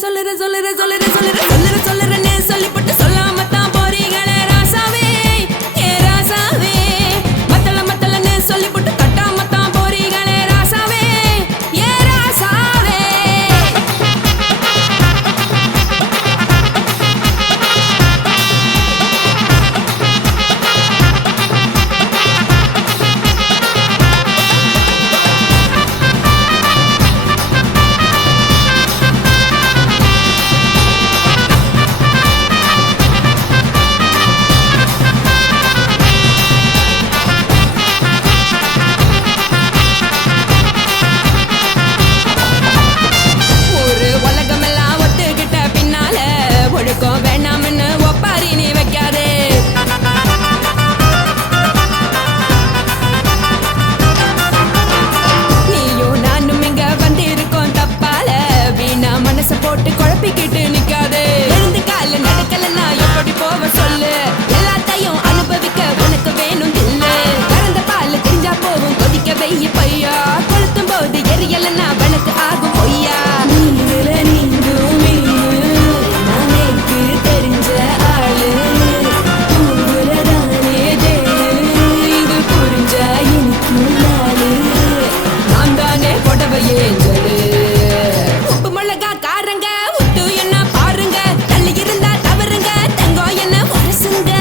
சொல்லுறேன்னு சொல்லிப்பட்டு சொல்லாமத்தான் போறீங்களே ராசாவே ஏ ராசாவே மத்தலன்னு சொல்லிப்பட்டு கட்டாமத்தான் போறீங்களே ராசாவே ஏ ராசாவே வேணாம்னு ஒப்பாரி நீ வைக்காதே நீயும் நானும் இங்க வந்திருக்கோம் தப்பால வீணா மனச போட்டு குழப்பிக்கிட்டு நிக்காதே எழுந்து கால நடக்கலன்னா எப்படி போவ சொல்லு எல்லாத்தையும் அனுபவிக்க உனக்கு வேணும் இல்ல கறந்த பால் தெரிஞ்சா போகும் கொதிக்க வெய்ய பையா கொளுத்தும் போது எரியலன்னா விளக்கு ஆகும் பொய்யா உப்பு மிளகா காரங்க உத்து என்ன பாருங்க தள்ளி இருந்தா தவறுங்க தங்கம் என்ன வரசுங்க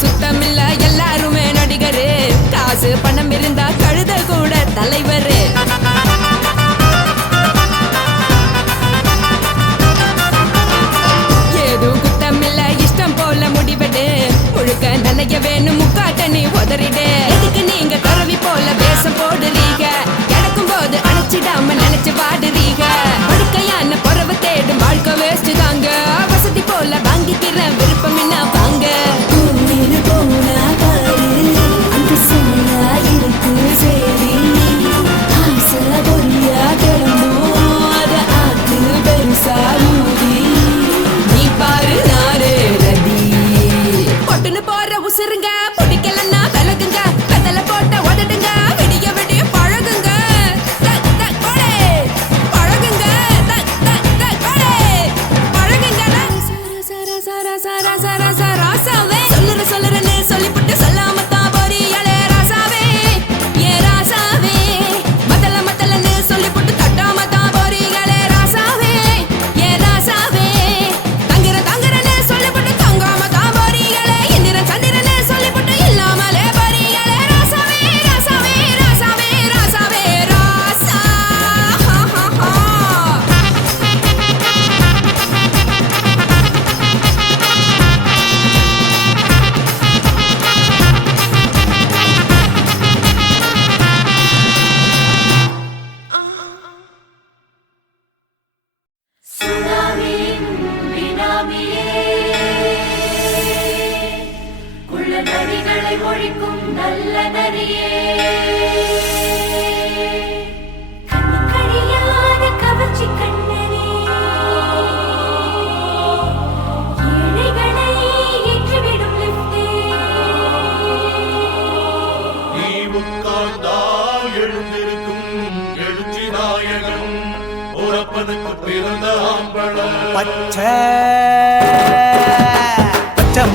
சுத்தமில்ல எல்லாருமே நடிகரு காசு பணம் இருந்தா கழுத கூட தலைவரு ஏதும் குத்தமில்ல இஷ்டம் போல முடிவெடு முழுக்க நனைய வேணும் முக்காட்ட நீ உதறிடு எதுக்கு நீங்க கரவி போல வேஷம் போடுறீங்க கிடக்கும் போது அணைச்சிடாம நினைச்சு பாடுறீங்க படுக்கையான பொறவை தேடும் வாழ்க்கை வேஸ்ட் தாங்க வசதி போல வாங்கிக்கிற விருப்பம் என்ன வாங்க உசுருங்க பிடிக்கலன்னா விலகுங்க கதல போட்ட உதடுங்க விடிய விடிய பழகுங்க பழகுங்க பழகுங்க ராசாவே சொல்லுறேன்னு சொல்லிப்புட்டு சொல்லாமத்தான் போறீங்களே ராசாவே ஏ ராசாவே மத்தலன்னு சொல்லிப்புட்டு கட்டாமத்தான் போறீங்களே ராசாவே ஏ ராசாவே தங்குறேன்னு சொல்லிப்புட்டு தங்காமத்தான் போறீங்களே இந்திரன் சந்திரன்னு சொல்லிப்புட்டு இல்லாமலே போறீங்களே ராசாவே ராசாவே ராசாவே ராசாவே ராசா நரிகளை ஒழிக்கும் நல்ல நரியே கண்ணுக்கடியாத கவர்ச்சி கண்ணனே ஏழைகளை ஏற்றிவிடும் லிப்டே நீ உட்கார்ந்தால் எழுந்திருக்கும் எழுச்சி நாயகன் உறப்பதுக்கு பிறந்த ஆம்பள பச்சை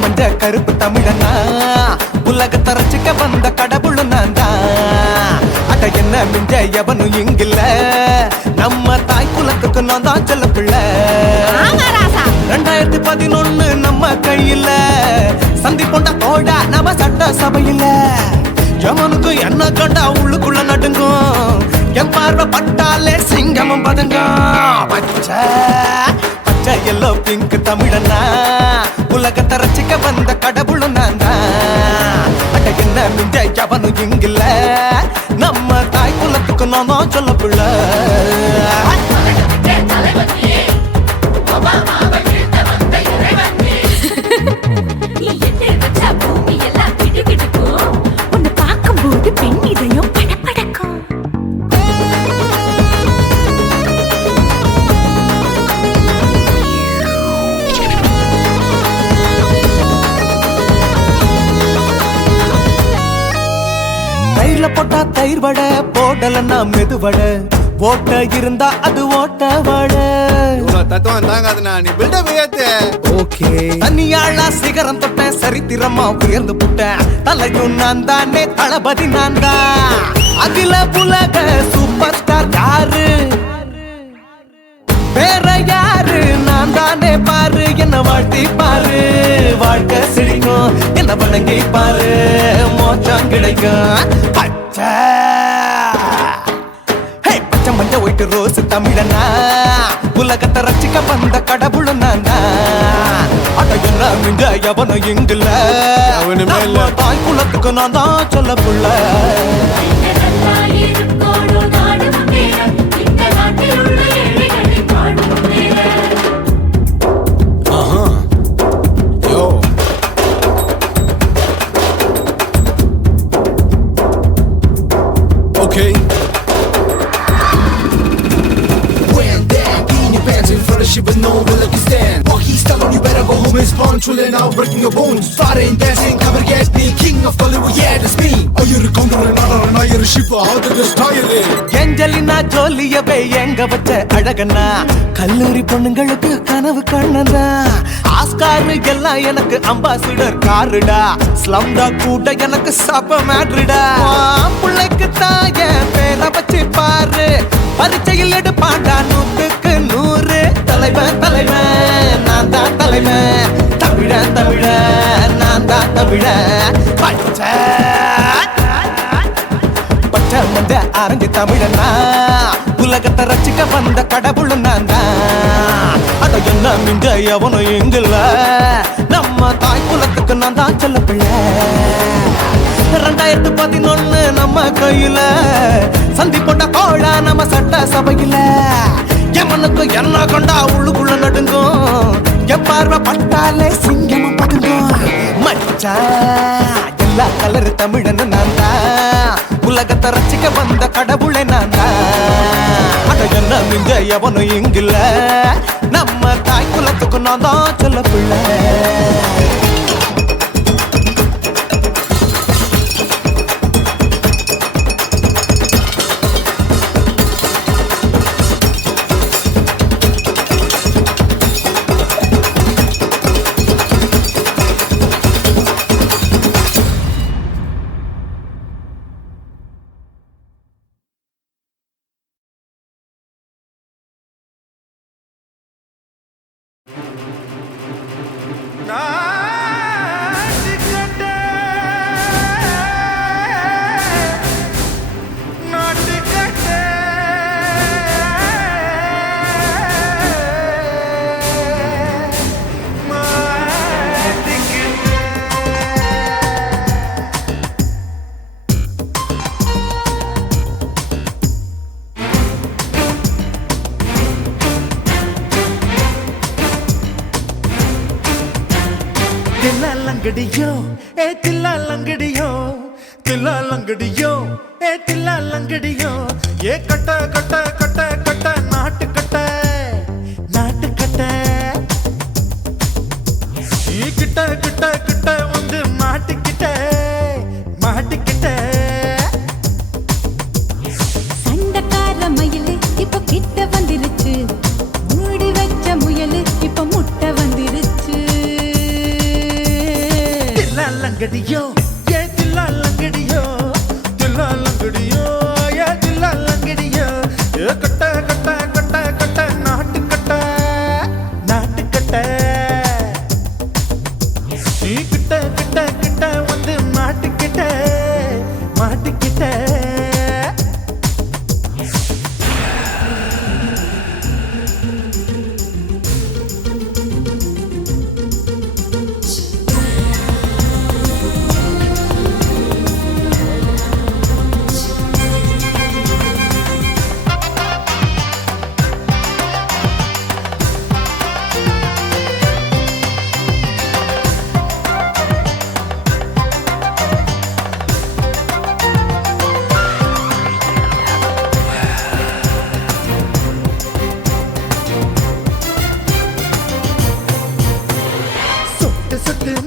மஞ்ச கருப்பு தமிழனா உலக தரச்சிக்க வந்த கடவுளு நான் தான் அட என்ன மிஞ்ச எவனும் இங்கில்ல நம்ம தாய் குலத்துக்கு நான் தான் செல்ல பிள்ளை 2011 நம்ம கையில சந்தி போண்டா தோடா நம்ம சட்ட சபையில எவனுக்கு என்ன கண்டா உள்ளுக்குள்ள நடுங்கும் என் பார்வை பட்டாலே சிங்கமும் பதுங்க பச்சை பச்சை எல்லோ பிங்க் தமிழனா உலகத்தை ரசிக்க வந்த கடவுளும் நான் தான். அட என்ன மிஞ்ச எவனும் இங்கில்ல நம்ம தாய் குலத்துக்கு நான் தான் சொல்ல பிள்ளை. நீ எட்டு வச்சா பூமி எல்லாம் கிடுகிடுக்கும். உன்னை பார்க்கும்போது பெண் இதயம் படபடக்கும். தயிர்ல போட்டா தயிர் வடை போடலன்னா மெதுவடை ஓட்ட இருந்தா அது ஓட்ட வடை. தத்துவம் தாங்காதுண்ணா நீ பில்டப் ஏத்து. ஓகே தனியாளா சிகரம் தொட்ட சரித்திரமா உயர்ந்து புட்டேன் தலையும் நான் தானே தளபதி நான் தான். அகில உலக சூப்பர் ஸ்டார் யாரு வேற யாரு நான் தானே பாரு. என்ன வாழ்த்தி பாரு வாழ்க்கை சிரிக்கும் என்ன வணங்கி பாரு மோச்சம் கிடைக்கும். பச்சை பச்சை மஞ்ச ஒயிட்டு ரோஸ் தமிழனா உலகத்தை ரசிக்க வந்த கடவுளும் நான் தான். அட என்ன மிஞ்ச எவனும் இங்குல அவனுமே இல்ல. நம்ம தாய் குலத்துக்கு நான் தான் சொல்ல புள்ள. நல்லா இருக்கோடு நாடும் பேர. இந்த நாட்டில் உள்ள ஏழைகளை பாடும் பேர. யோ okay But no one like you stand. While he's telling you better go home and spawn, chilling out, breaking your bones. Fighting, dancing, cover gas, me, king of Hollywood, yeah, that's me. Oh, you're a condor and another, you're a shipper, how did this tire it? Angelina ஜோலியவே எங்க வச்ச அழகனா கல்லூரி பொண்ணுங்களுக்கு கனவு கண்ணனா. Oscar எல்லாம் எனக்கு ambassador காருடா ஸ்லம்டா கூட எனக்கு சப்ப மேட்ருடா. பிள்ளைக்கு தாய பேரை வச்சு பாரு பரீட்சையில் எடுப்பாண்டா 100க்கு 100. தலைவன் தலைவன் நான் தான் தலைவன் தமிழன் தமிழன் நான் தான் தமிழன். பச்சை பச்சை மஞ்ச ஆரஞ்சு தமிழனா உலகத்தை ரசிக்க வந்த கடவுளும் நான் தான். அட என்ன மிஞ்ச எவனும் எங்குல நம்ம தாய் குலத்துக்கு நான் தான் சொல்ல பிள்ளை. 2011 நம்ம கையில சந்தி போட்ட கோழ நம்ம சட்ட சபையில எமனுக்கு என்ன கொண்டா உள்ளுக்குள்ள நடுங்கும் என் பார்வை பட்டாலே சிங்கமும் பதுங்கும். மச்சா எல்லா கலர் தமிழன்னு நான் தான் உலகத்தை ரசிக்க வந்த கடவுளை நான் தான். அட என்ன மிஞ்ச எவனும் இங்கில்ல நம்ம தாய் குலத்துக்கு நான் தான் சொல்ல பிள்ளை. தில்லாலங்கடியோ ஏ தில்லாலங்கடியோ தில்லாலங்கடியோ ஏ தில்லாலங்கடியோ ஏ கட்ட கட்ட கட்ட கட்ட நாட்டு கட்ட நாட்டு கட்ட நீ கிட்ட கிட்ட கிட்ட வந்து மாட்டிக்கிட்ட மாட்டிக்கிட்ட. சண்டக்கார மயிலு இப்ப கிட்ட வந்துருச்சு மூடி வச்ச முயலு இப்ப முட்டை வந்துருச்சு. தில்லாலங்கடியோ ஏ தில்லாலங்கடியோ தில்லாலங்கடியோ ஏ தில்லாலங்கடியோ ஏ கட்ட கட்ட கட்ட கட்ட நாட்டு கட்ட நாட்டு கட்ட நீ கிட்ட கிட்ட கிட்ட வந்து மாட்டிக்கிட்ட மாட்டிக்கிட்ட.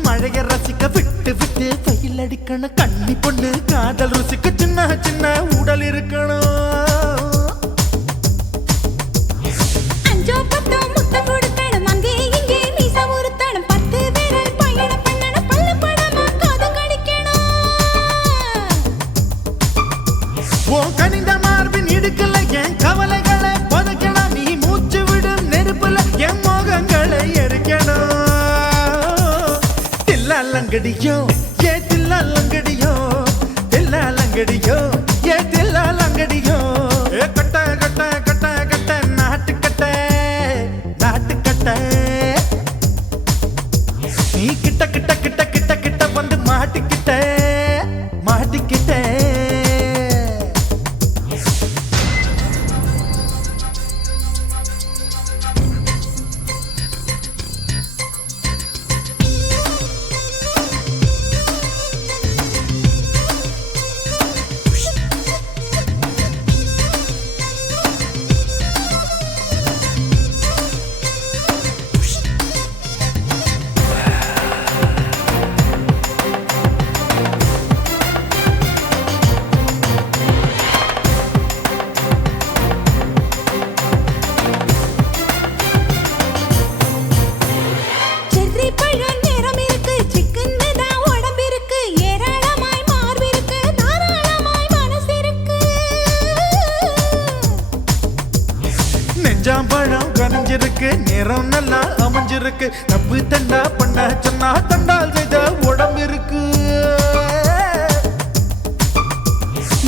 மழைய ரசிக்க விட்டு விட்டு வெயில் அடிக்கணும் கண்ணி பொண்ணு காதல் ருசிக்க சின்ன சின்ன உடல் இருக்கணும் அஞ்சோ பத்தோ முத்த கொடுக்கணும் அங்கே இங்கே மீசா உருத்தணும் 10 விரல் பயணம் பண்ணணும் பல்ல படமா காது கடிக்கணும் ஓ கனிந்த மார்பின் இடுக்கல என் கவலைகளை புதைக்கணும் நீ மூச்சு விடும் நெருப்புல என் மோகங்களை எரிக்கணும் தில்லாலங்கடியோ ஏ தில்லாலங்கடியோ தில்லாலங்கடியோ ஏ தில்லாலங்கடியோ ஏ கட்ட கட்ட கட்ட கட்ட நாட்டுக்கட்ட நாட்டுக்கட்ட நீ கிட்ட கிட்ட கிட்ட கிட்ட கிட்ட வந்து மாட்டிக்கிட்ட மாட்டிக்கிட்ட செர்ரி பழம் நிறம் இருக்கு சிக்கன்னு தான் உடம்பு இருக்கு ஏராளமாய் மார்பு இருக்கு தாராளமாய் மனசு இருக்கு நெஞ்சாம்பழம் கனிஞ்சிருக்கு நிறம் நல்லா அமைஞ்சிருக்கு தப்பு தண்டா பண்ண சொன்னா தண்டால் செய்த உடம்பு இருக்கு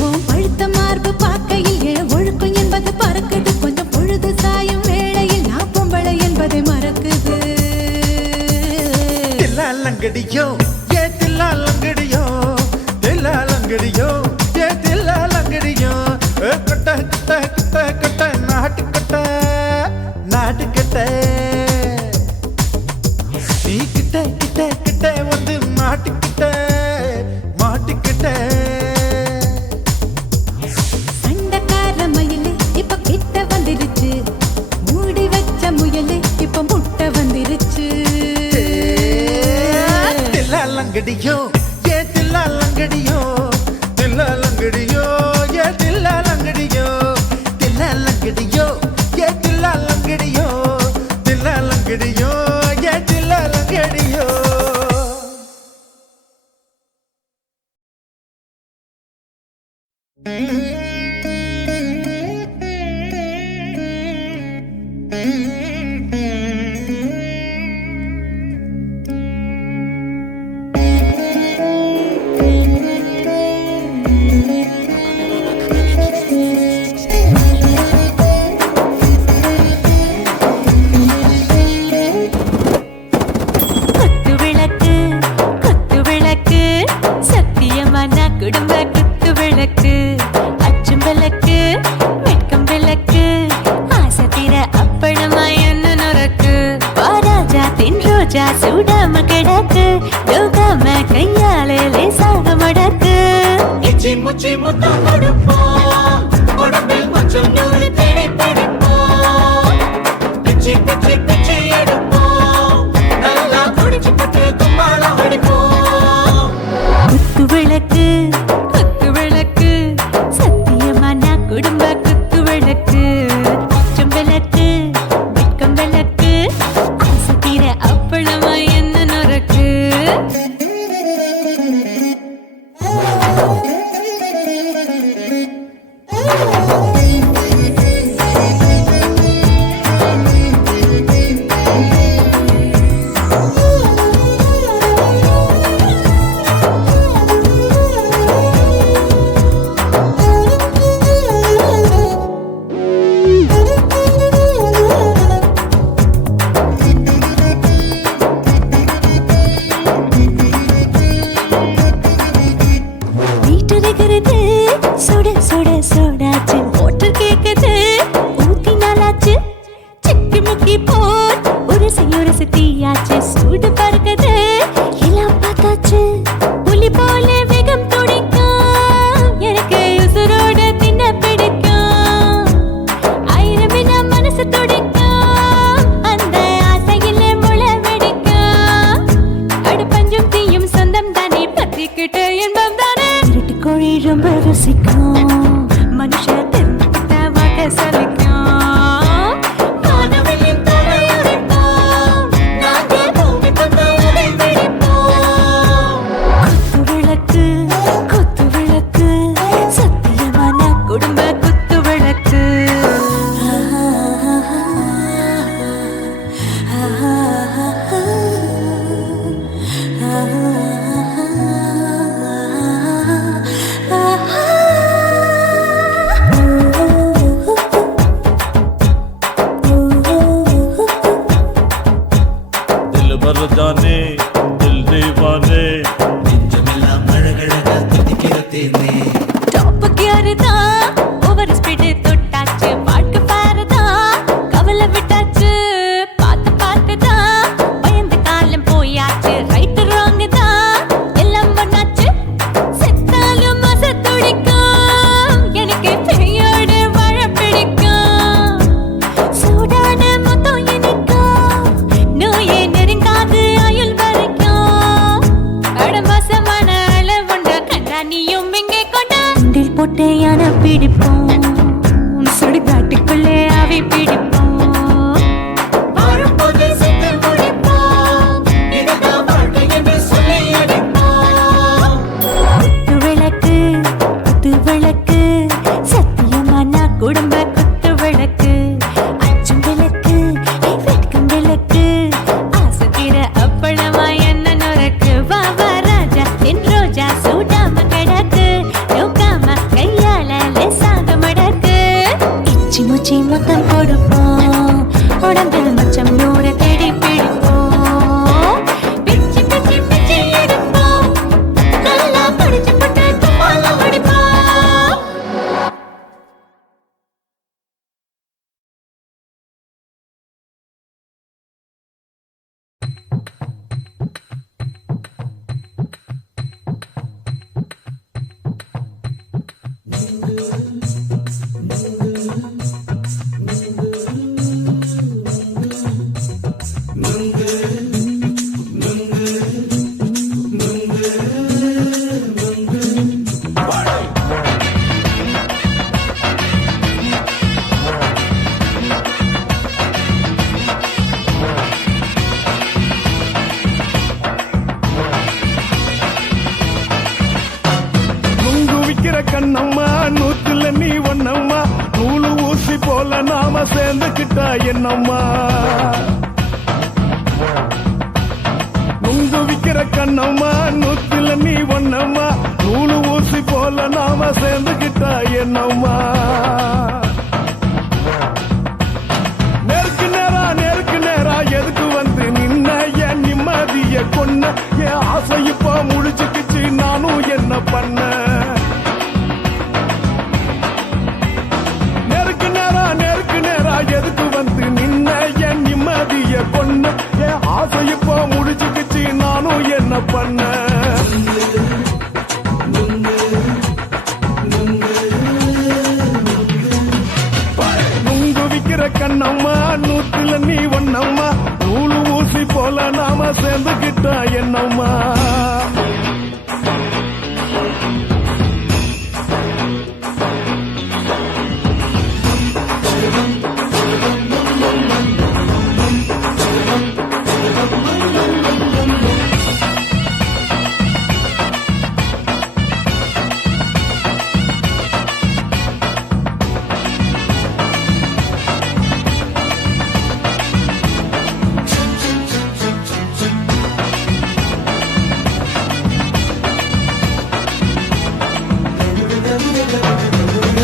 உன் பழுத்த மார்பு பார்க்கையில் எழ ஒழுக்கம் என்பது பறக்குது கொஞ்சம் பொழுது சாயும் வேளையில் நான் பொம்பளை என்பதை மறக்குது தில்லாலங்கடியோ ஏ தில்லாலங்கடியோ தில்லாலங்கடியோ ஏ தில்லாலங்கடியோ கட்ட கட்ட கட்ட கட்ட நாட்டுக்கட்ட நாட்டுக்கட்ட நீ கிட்ட கிட்ட கிட்ட வந்து மாட்டிக்கிட்ட மாட்டிக்கிட்ட சண்டைக்கார மயிலு இப்ப கிட்ட வந்துருச்சு மூடி வச்ச முயலு இப்ப முட்டை வந்துருச்சு தில்லாலங்கடியோ ஏ தில்லாலங்கடியோ தில்லாலங்கடியோ ஏ தில்லாலங்கடியோ தில்லாலங்கடியோ ஏ தில்லாலங்கடியோ தில்லாலங்கடியோ ஏ தில்லாலங்கடியோ குத்து விளக்கு சத்தியமான குடும்ப குத்து விளக்கு அச்சும் விளக்கு வெட்கம் விளக்கு ஆசை தீர அப்பளமாய் என்ன நொறுக்கு வாராஜா தின் ரோஜா சூடாம கிடக்கு யோகாம கையாலே லேசாக மடக்கு இச்சி முச்சி முத்தம் கொடுப்போம் உடம்பில் மச்சம் நூறு தேடி பிடிப்போம் பிச்சி பிச்சி பிச்சி எடுப்போம் நல்லா குடிச்சு பட்டு கும்மாளம் அடிப்போம் குத்து விளக்கு சத்தியமான குடும்ப குத்து விளக்கு அச்சம் விளக்கு வெட்கம் விளக்கு ஆசை தீர அப்பளமாய் என்ன நொறுக்கு வீட்டுகிறது சுட சுட சோடாச்சு மோட்டர் கேக்குது ஊத்தி நாளாச்சு சிக்கி முக்கி போர் உரசி தீயாச்சு சூடு பறக்குது எல்லாம் பார்த்தாச்சு புலி போல வேகம் துடிக்கும் எனக்கு உசுரோட தின்ன பிடிக்கும் ஆயிரம் மனசு துடிக்கும் அந்த ஆசையிலே முளை வெடிக்கும் அடுப்ப कर जाने दिल दीवाने நெஞ்சமெல்லாம் அழகழகா துடிக்கிறதேனே டாப் கியர் தான் ஓவர் ஸ்பீடு தொட்டாச்சு பாட்டு பாருதான் கவலை விட்டாச்சு பார்த்து பார்த்து தான் பயந்து காலம் போயாச்சு ரைட் ராங் தான் எல்லாம் பண்ணாச்சு செத்தாலும் மச துடிக்கும் எனக்கு பெரியோட வாழ பிடிக்கும் சூடான மொத்தம் எனக்கும் நோயே நெருங்காது ஆயுள் வரைக்கும் அடமசமான அளவுண்ட கண்டா நீயும் இங்கே கொண்டா உண்டில் போட்டு யானை பிடிப்போம் சுடி காட்டுக்குள்ளே அவை பிடிப்போம் வாழும்போது செத்து முடிப்போம் இதுதான் வாழ்க்கை என்று சொல்லி அடிப்போம் குத்து விளக்கு சத்தியமான குடும்ப குத்து விளக்கு அச்சும் விளக்கு வெட்கம் விளக்கு ஆசத்திர அப்பளமா என்ன நுறக்கு வாவா ராஜா என் ரோஜா சூடாம கிடக்கு நோக்காம கையால லேசாக மடக்கு இச்சி முச்சி மொத்தம் கொடுப்போம் உடம்பில் மச்சம் நூறு தேடி பிடிப்போம் பிச்சி பிச்சி பிச்சி எடுப்போம் நல்லா படிச்சு போட்டு தும்பால படிப்போம் நுங்கு விக்கிற கண்ணம்மா நூத்துல நீ ஒன்னம்மா நூலு ஊசி போல நாம சேர்ந்துக்கிட்டா என்னம்மா நுங்கு விக்கிற கண்ணம்மா நூத்துல நீ ஒன்னம்மா நூலு ஊசி போல நாம சேர்ந்துக்கிட்டா என்னம்மா நேருக்கு நேரா எதுக்கு வந்து நின்ன என் நிம்மதிய கொன்ன என் ஆசை இப்ப முடிச்சுக்கிச்சு நானும் என்ன பண்ண நேருக்கு நேரா எதுக்கு வந்து நின்ன என் நிம்மதிய கொன்ன என் ஆசை இப்ப முடிச்சுக்கிச்சு நானும் என்ன பண்ண நுங்கு விக்கிற கண்ணம்மா நூத்துல நீ ஒன்னம்மா நூலு ஊசி போல நாம சேர்ந்துக்கிட்டா என்னம்மா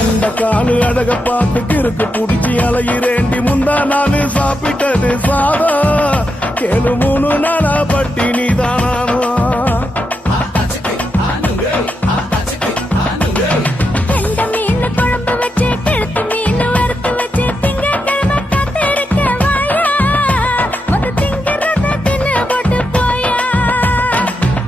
இந்த காலு அழக பார்த்து கிறுக்கு புடிச்சி அலையிறேண்டி முந்தா நாள் சாப்பிட்டது சாதம் கேளு 3 நாளா பட்டினி தானானோ கண்ட மீன் குழம்பு வச்சு கெளுத்து மீன் வறுத்து வச்சு திங்கக்கிழமை காத்திருக்க வாயா வந்து திங்கிறத தின்னு போட்டு போயா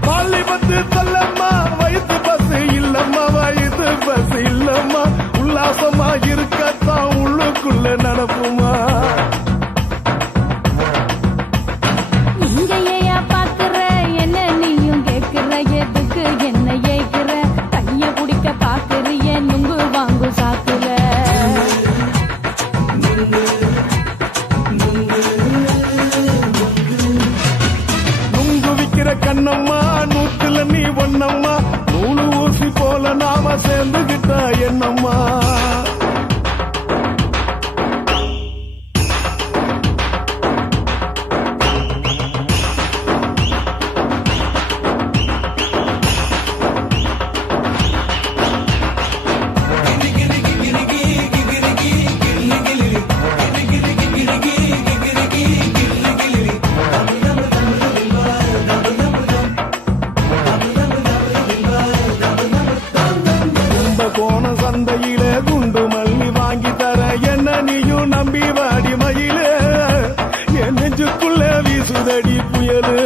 பள்ளி பத்து சொல்லம்மா வயிற்று பசு இல்லம்மா வயிற்று பசு இல்லம்மா உல்லாசமா இருக்கத்தான் உள்ளுக்குள்ள நடப்புமா இங்க ஏயா பாக்குற என்ன நீயும் கேக்குற எதுக்கு என்ன ஏய்க்கிற கைய குடிக்க பாக்குறிய நுங்கு வாங்கு சாக்குற நுங்கு விக்கிற கண்ணம்மா நூத்துல நீ ஒன்னம்மா நூலு ஊசி போல நாம சேர்ந்துகிட்டா என்னம்மா புயலு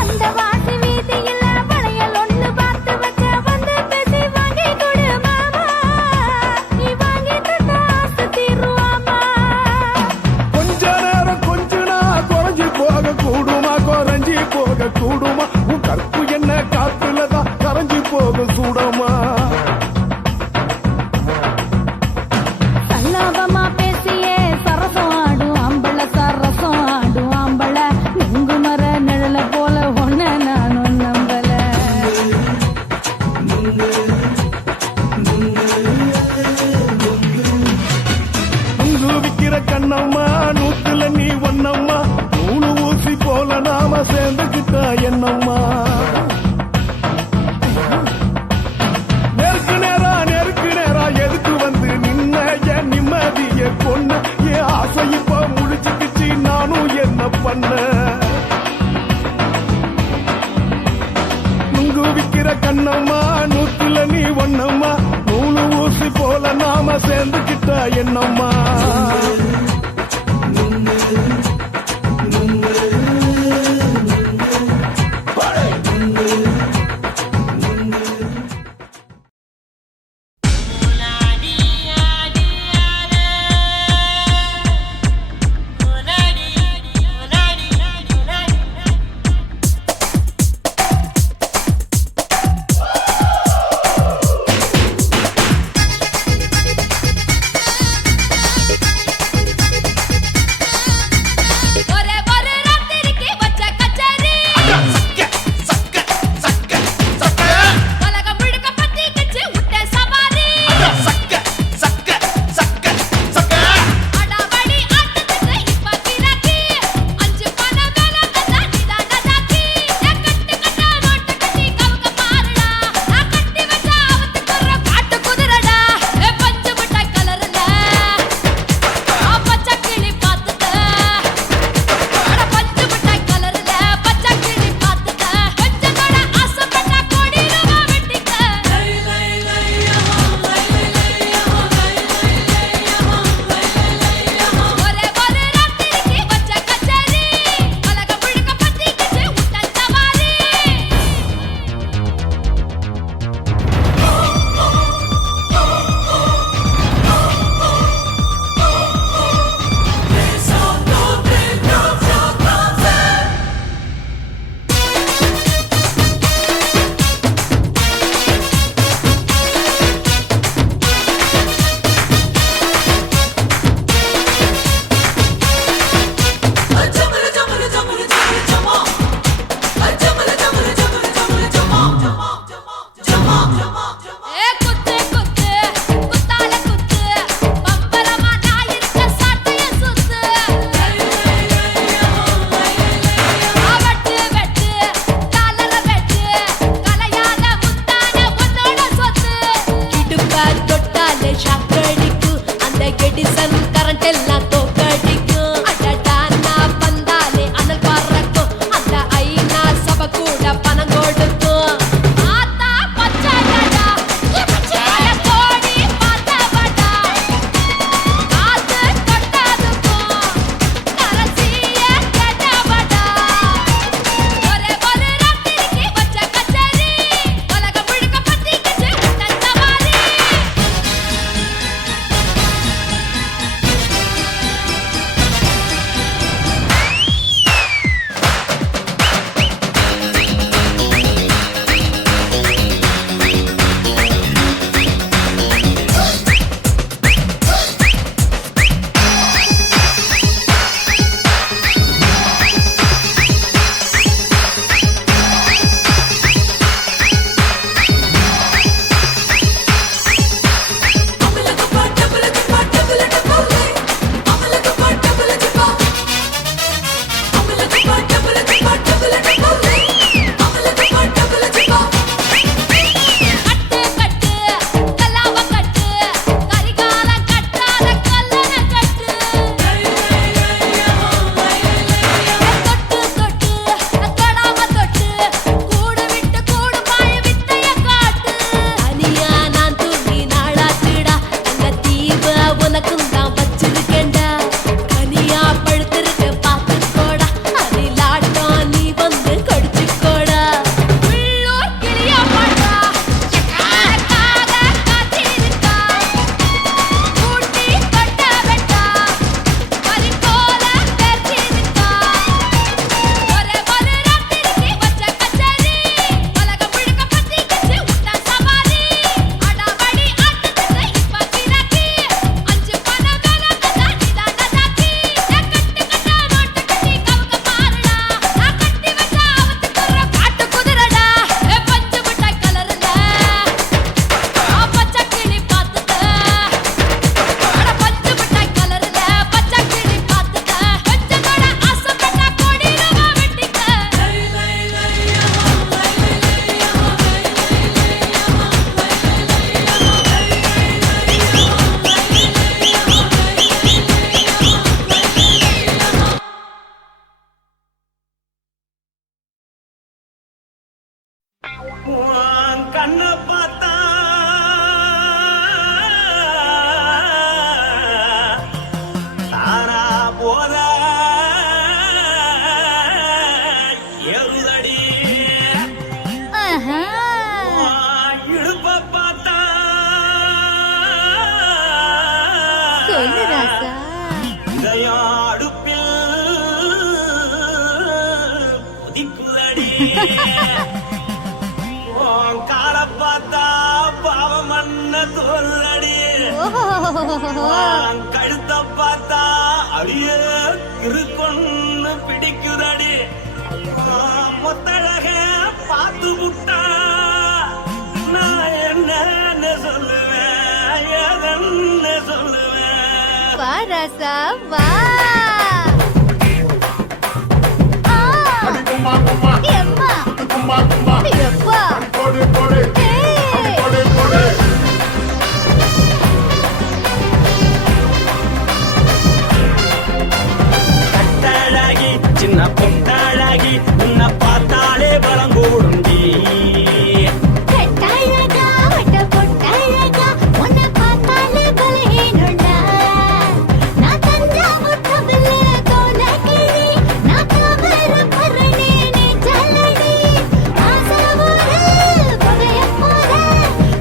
அந்த வாசி வீதியில வளையல் ஒண்ணு பார்த்து வச்ச வந்து பேசி வாங்கி கொடு மாமா நீ வாங்கி தந்தா ஆசை தீருவாமா கொஞ்ச நேரம் கொஞ்சனா குறைஞ்சி போக கூடுமா குறைஞ்சி போக கூடுமா உன் கற்பு என்ன காத்துலதான் கரைஞ்சி போக சூடமா சல்லாபமா பேசியே சரசம் ஆடும் ஆம்பள சரசம் ஆடும் ஆம்பள நுங்கு மர நிழல போல ஒன்ன நானும் நம்பல நுங்கு விக்கிற கண்ணம்மா நூத்துல நீ ஒன்னம்மா நூலு ஊசி போல நாம சேர்ந்துக்கிட்டா என்னம்மா நெருக்கு நேரா எதுக்கு வந்து நின்ன என் நிம்மதிய கொன்ன என் ஆசை இப்ப முடிச்சுக்கிச்சு நானும் என்ன பண்ண நுங்கு விக்கிற கண்ணம்மா நூத்துல நீ ஒன்னம்மா நூலு ஊசி போல நாம சேர்ந்துக்கிட்டா என்னம்மா உன் கண்ணை பார்த்தா தானா போத எழுதடி ஆஹா. இடுப்ப பார்த்தா சொல்லு ராசா. இதயம் அடுப்பில் உதிக்குதடி உன் காலை பார்த்தா பாவம் மண்ண தோல்தடி உன் கழுத்தை பார்த்தா அடியே இருக்குன்னு பிடிக்குதடி உன் முத்தழக பார்த்து விட்டா நான் என்னன்னு சொல்லுவேன் எதன்னு சொல்லுவேன் வா ராசா வா. ஆ. எம்மா. எப்பா. ஏய். கட்டழகி சின்ன பொட்டழகி உன்னை பார்த்தாலே பலம் கூடுண்டி கட்டழகா, வட்ட பொட்டழகா, உன்னை பார்த்தாலே பலஹீனம்டா. நான் தஞ்சாவூர் தவில தோலகிரி, நான் காவேரி பரணி நீ ஜல்லடி. ஆசையோடு புகையப் போல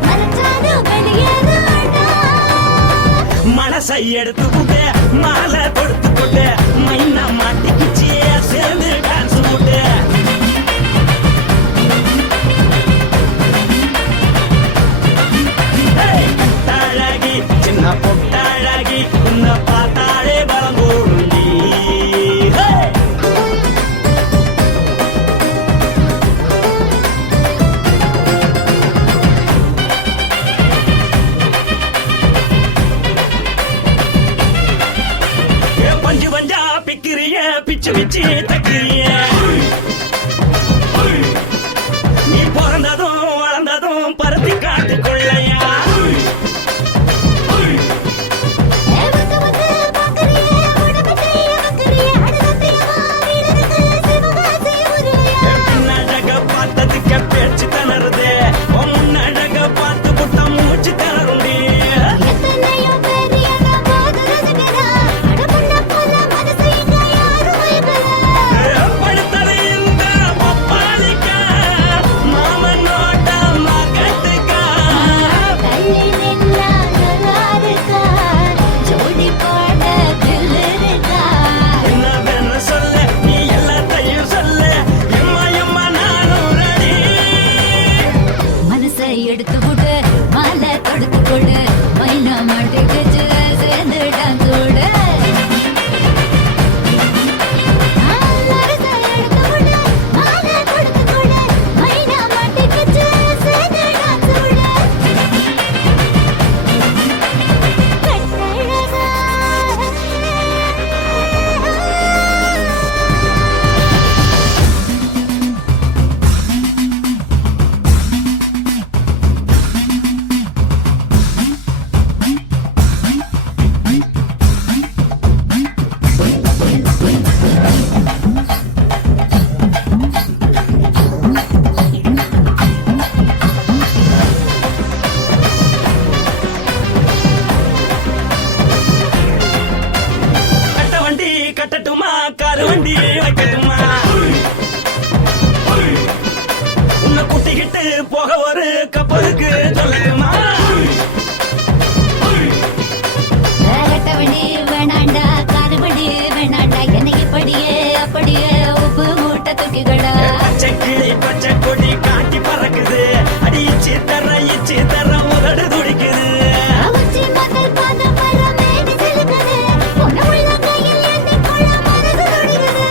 மறைச்சாலும் வெளியேறாடா. மனசை எடுத்துக்கிட்டு மாலை கொடுத்துக்கிட்டு மைனா மாட்டிக்கிச்சு சேர்ந்து டான்ஸ் போட்டு கட்டழகி சின்ன பொட்டழகி உன்னை பார்த்தாலே பலம் கூடுண்டி பஞ்சு பஞ்சா பிக்கிறிய பிச்சு பிச்சு தக்கிறிய நீ பிறந்ததும் வளர்ந்ததும் பருத்தி காட்டுக்குள்ளையா வந்து வந்து பார்க்கறியே, உடம்பு செய்ய வைக்கறியே, அடுத்தத்தையமா வீரருக்கு சிவகாசி உருவையா. பின்னழக பார்த்ததுக்கு பேச்சு திணறுது உன் முன்னழக பார்த்து புட்டம் மூச்சு திணறுண்டி எத்தனையோ பேர் என்ன போது ரசிக்கிறா, அட முன்ன போல மனசை இங்க யாரும் வைக்கல. படுத்தது இந்த பப்பாளிக்கா மாமனோட மகத்துக்கா தள்ளி நின்னா நல்லாருக்கா, ஜோடி போட தில்லிருக்கா. என்ன வேணும் சொல்ல நீ எல்லாத்தையும் சொல்ல எம்மா எம்மா நானும் ரெடி மனசை எடுத்து கொடு, மாலை தொடுத்து கொடு, மைனா மாட்டுக்குச்சு சேர்ந்து டான்ஸ் போடு. மனசை எடுத்து கொடு, மாலை தொடுத்து கொடு, மைனா மாட்டுக்குச்சு சேர்ந்து டான்ஸ் போடு. கட்டழகா. கட்ட வண்டி கட்டட்டுமா காரு வண்டி வைக்கட்டுமா உன்னை குட்டிக்கிட்டு போக ஒரு கப்பலுக்கு சொல்லட்டுமா வேகட்டவனே வேணாண்டா, காதுபடி வேணாண்டா, என்னைக்கு படியே அப்படியே உப்பு மூட்டை தூக்கிக்கடா. பச்சை கிளி பச்சை கொடி காட்டி பறக்குது அடிச்சு தர உதடு துடிக்குது உச்சி முதல் பாதம் வர மேனி சிலுக்குது, பொண்ணு உள்ள கையில் எண்ணி கொள்ள மனசு துடிக்குது.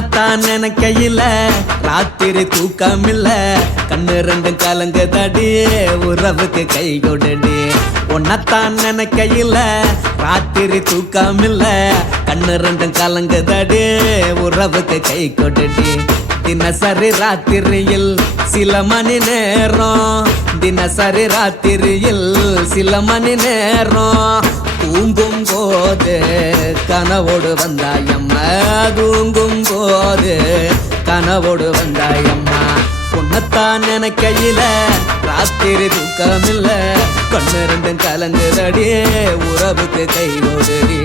உன்னத்தான் நினைக்கையில ராத்திரி தூக்கமில்ல கண்ணு ரெண்டும் கலங்குதடி உறவுக்கு கை கொடுடி உன்னத்தான் நினைக்கையில ராத்திரி தூக்கமில்ல கண்ணு ரெண்டும் கலங்குதடி உறவுக்கு கை கொடுடி தினசரி ராத்திரியில் சில மணி நேரம் தினசரி ராத்திரியில் சில மணி நேரம் தூங்கும் போது கனவோடு வந்தாயம்மா தூங்கும் போது கனவோடு வந்தாயம்மா உன்னத்தான் நினைக்கையில ராத்திரி தூக்கமில்ல கண்ணு ரெண்டும் கலங்குதடி உறவுக்கு கை ஓடுடி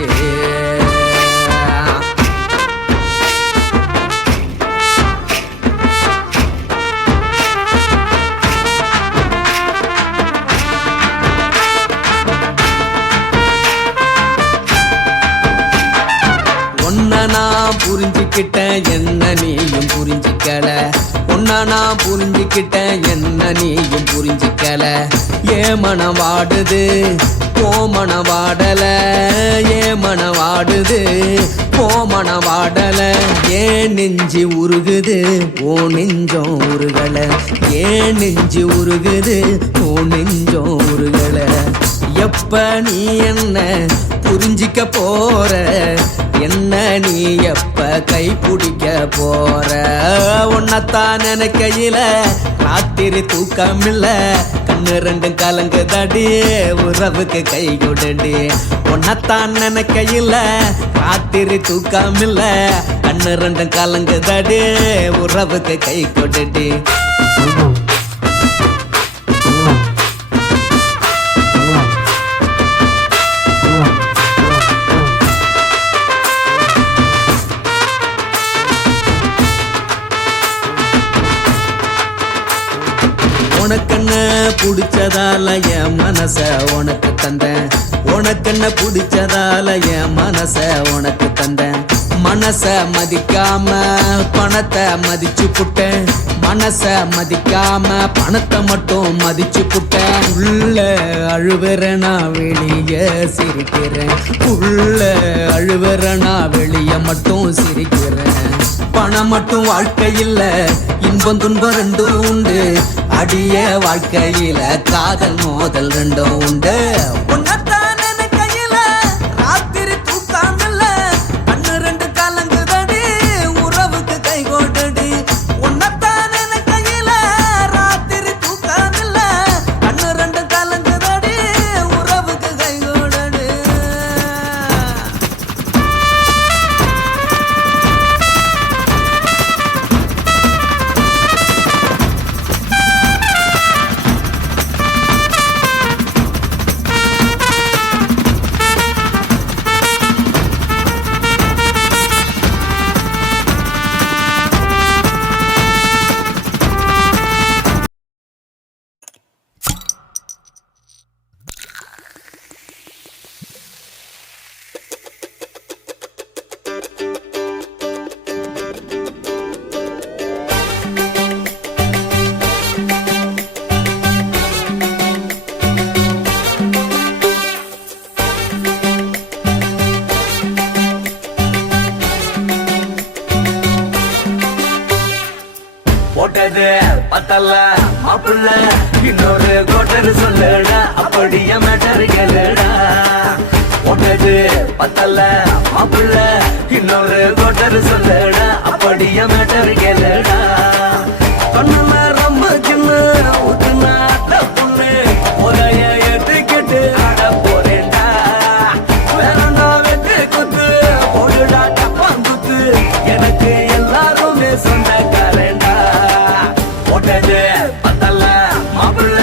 நான் புரிஞ்சுக்கிட்டேன் என்ன நீயும் புரிஞ்சிக்கல உன்ன நான் புரிஞ்சுக்கிட்டேன் என்ன நீயும் புரிஞ்சிக்கல ஏன் மனம் வாடுது போ மனம் வாடல ஏன் மனம் வாடுது போ மனம் வாடல ஏன் நெஞ்சு உருகுது ஓ நெஞ்சம் உருகல ஏன் நெஞ்சு உருகுது ஓ நெஞ்சம் உருகல எப்ப நீ என்ன புரிஞ்சிக்க போற என்ன நீ எப்ப கை பிடிக்க போற உன்னத்தான் நினைக்கையில ராத்திரி தூக்கமில்ல கண்ணு ரெண்டும் கலங்குதடி உறவுக்கு கை கொடுடி உன்னத்தான் நினைக்கையில ராத்திரி தூக்கமில்ல கண்ணு ரெண்டும் கலங்குதடி உறவுக்கு கை கொடுடி உனக்கென்ன பிடிச்சதால என் மனச உனக்கு தந்தேன் உனக்கென்ன பிடிச்சதால என் மனச உனக்கு தந்தேன் மனச மதிக்காம பணத்தை மதிச்சு புட்டேன் மனச மதிக்காம பணத்தை மட்டும் மதிச்சு புட்டேன் உள்ள அழுவுறனா வெளிய சிரிக்கிறேன் உள்ள அழுவுறனா வெளிய மட்டும் சிரிக்கிறேன் பணம் மட்டும் வாழ்க்கையில் இன்பம் துன்பம் ரெண்டும் உண்டு அடிய வாழ்க்கையில காதல் மோதல் ரெண்டும் உண்டு உன்னத்தான் நினைக்கையில ராத்திரி தூக்காமல்ல கண்ணு ரெண்டு கலங்குதடி உறவுக்கு கை கொடுடி உன்னத்தான் நினைக்கையில ராத்திரி தூக்காமல்ல கண்ணு ரெண்டு கலங்குதடி உறவுக்கு கை கொடுடி போட்டது பத்தல்ல மாப்பிள்ள இன்னொரு கோட்டர் சொல்லுடா அப்படியே மேட்டர் கேளுடா போட்டது பத்தல்ல மாப்பிள்ள இன்னொரு கோட்டர் சொல்லுடா அப்படியே மேட்டர் கேளுடா கண்ணுல ரொம்ப சின்ன ஊத்துனா பொண்ணு உரைய ஏத்துக்கிட்டு ஆட போறேன்டா வேறண்டா வெட்டு குத்து போடுடா டப்பாங்குத்து எனக்கு எல்லாருமே சொந்தக்காரண்டா போட்டது பத்தல்ல மாப்பிள்ள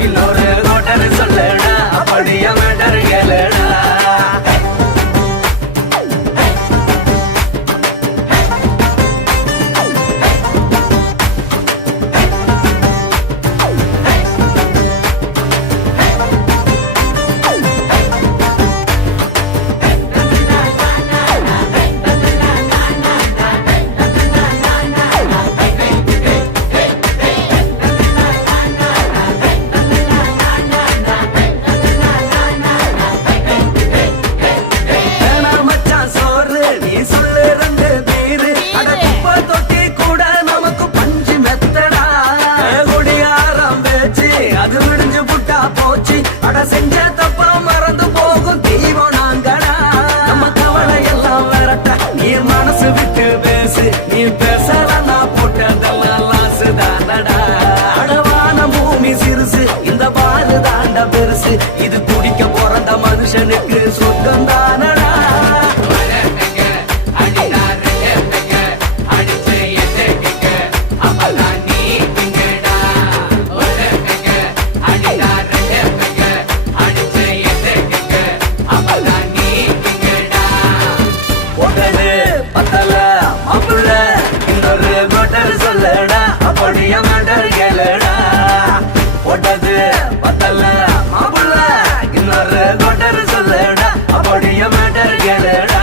இன்னொரு கோட்டர் சொல்லுடா அப்படியே மேட்டர் கேளுடா இது குடிக்க பிறந்த மனுஷனுக்கு சொர்க்கம் தானடா சொல்லடா அப்படியே மேட்டர் கேளுடா போட்டது பத்தல மாப்புள்ள இன்னொரு கோட்டர் சொல்லடா அப்படியே மேட்டர் கேளுடா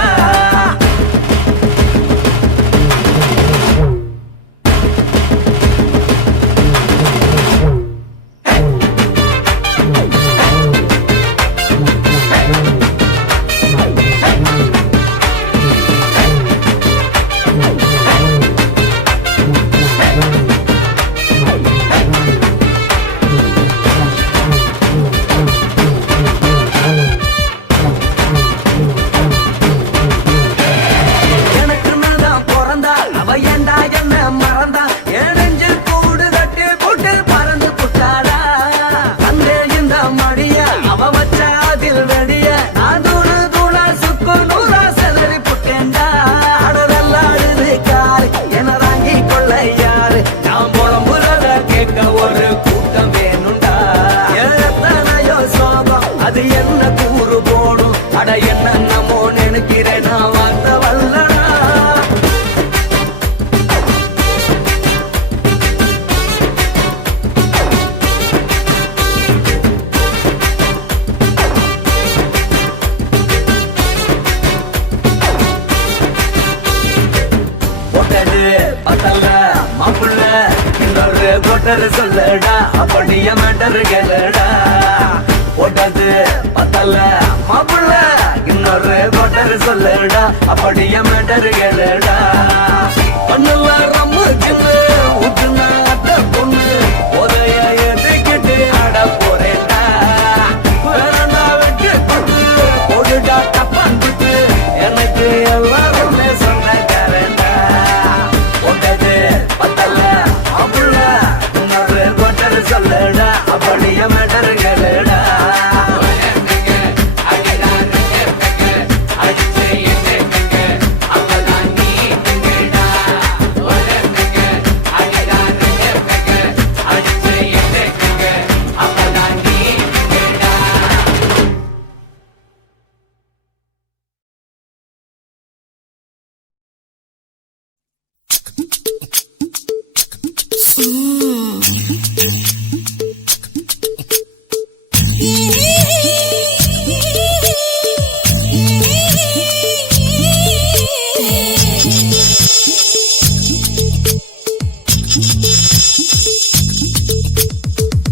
ஒரு கூட்டம் வேணுண்டா எத்தனையோ சோகம் அது என்ன கூறு போடும் அட என்னமோ நினைக்கிறேன் நான் வார்த்தை வல்லடா போட்டது பத்தல மாப்புள்ள இன்னொரு கோட்டர் சொல்லடா அப்படியே மேட்டர் கேளுடா போட்டது பத்தல மாப்புள்ள இன்னொரு கோட்டர் சொல்லடா அப்படியே மேட்டர் கேளுடா பண்ணல ரம்மு கிண்ணு ஊத்துனா அத்த பொண்ணு உதய ஏத்துக்கிட்டு ஆட போறேன்டா வேறண்டா வெட்டு கொண்டு போடுடா தப்பான் விட்டு எனக்கு எல்லாருமே சொன்னக்காரண்டா போட்டது பத்தல மாப்புள்ள இன்னொரு கோட்டர் சொல்லடா அப்படியே மேட்டர் கேளுடா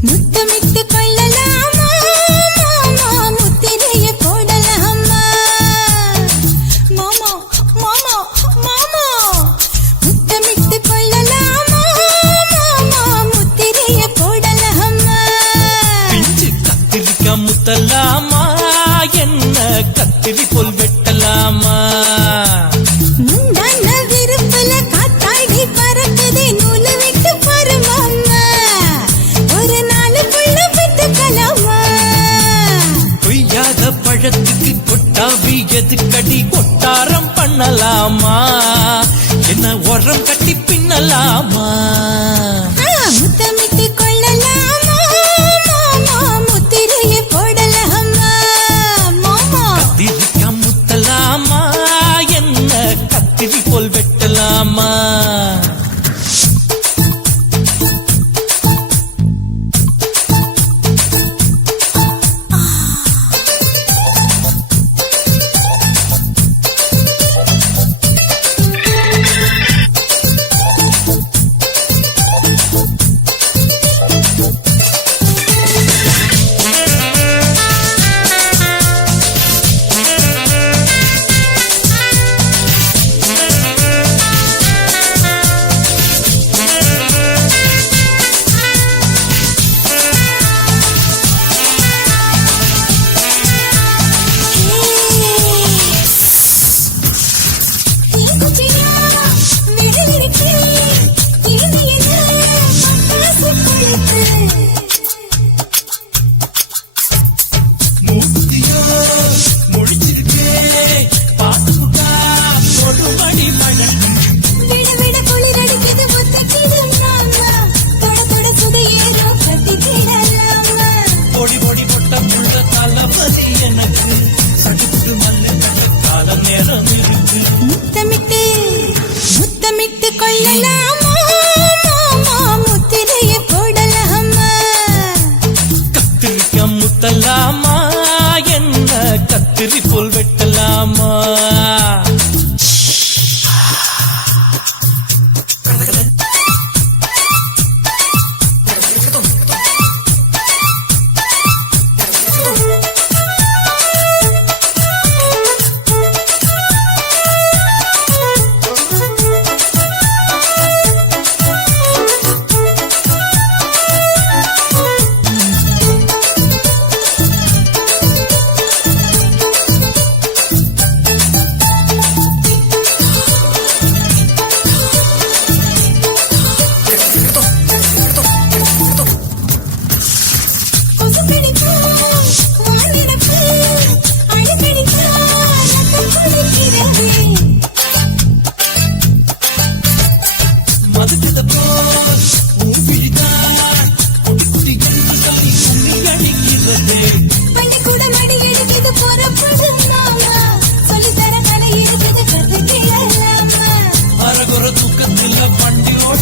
முத்தமிட்டு கொள்ளலாமா மாமா முத்திரைய போடலாமா மாமா மாமா மாமா முத்தமிட்டு கொள்ளலாமா மாமா முத்திரைய போடலாமா பிஞ்சு கத்திரிக்கா முத்தலாமா என்ன கத்திரி போல் வெட்டலாமா முந்தான விருப்பல காத்தாடி பறக்குதே நூலு விட்டு பாரு மாமா ஒரு நாளுக்குள்ள விட்டுக்கலாமா கொய்யாத பழத்துக்கு கொட்டாவி எதுக்கடி கொட்டாரம் பண்ணலாமா என்ன உரம் கட்டி பின்னலாமா முத்தமிட்டு கொள்ளலாமா மாமா முத்திரைய போடலாமா மாமா கத்திரிக்கா முத்தலாமா என்ன கத்திரி போல் வெட்டலாமா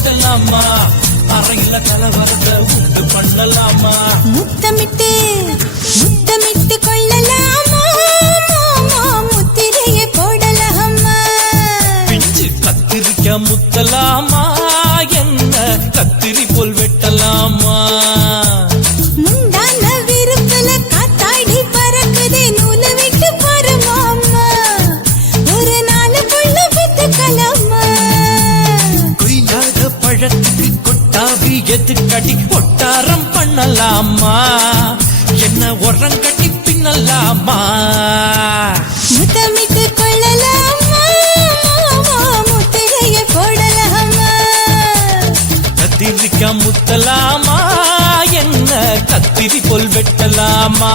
கட்டலாமா அறையில கலவரத்தை உண்டு பண்ணலாமா முத்தமிட்டு முத்தமிட்டு கொள்ளலாமா முத்திரையை போடலாமா பிஞ்சு கத்திரிக்க முத்தலாமா என்ன கத்திரி போல் வெட்டலாமா முந்தான விருப்பல காத்தாடி பறக்குதே நூலை விட்டு பரமாமா ஒரு நாலு புள்ள வித்துக்கலாமா கொய்யாத பழத்துக்கு கொட்டாவி எதுக்கடி ஒட்டாரம் பண்ணலாமா என்ன உரங்கட்டி பின்னலாமா முத்தமிட்டு கொள்ளலாமா முத்திரையை போடலாமா கத்திரிக்க முத்தலாமா என்ன கத்திரி போல் வெட்டலாமா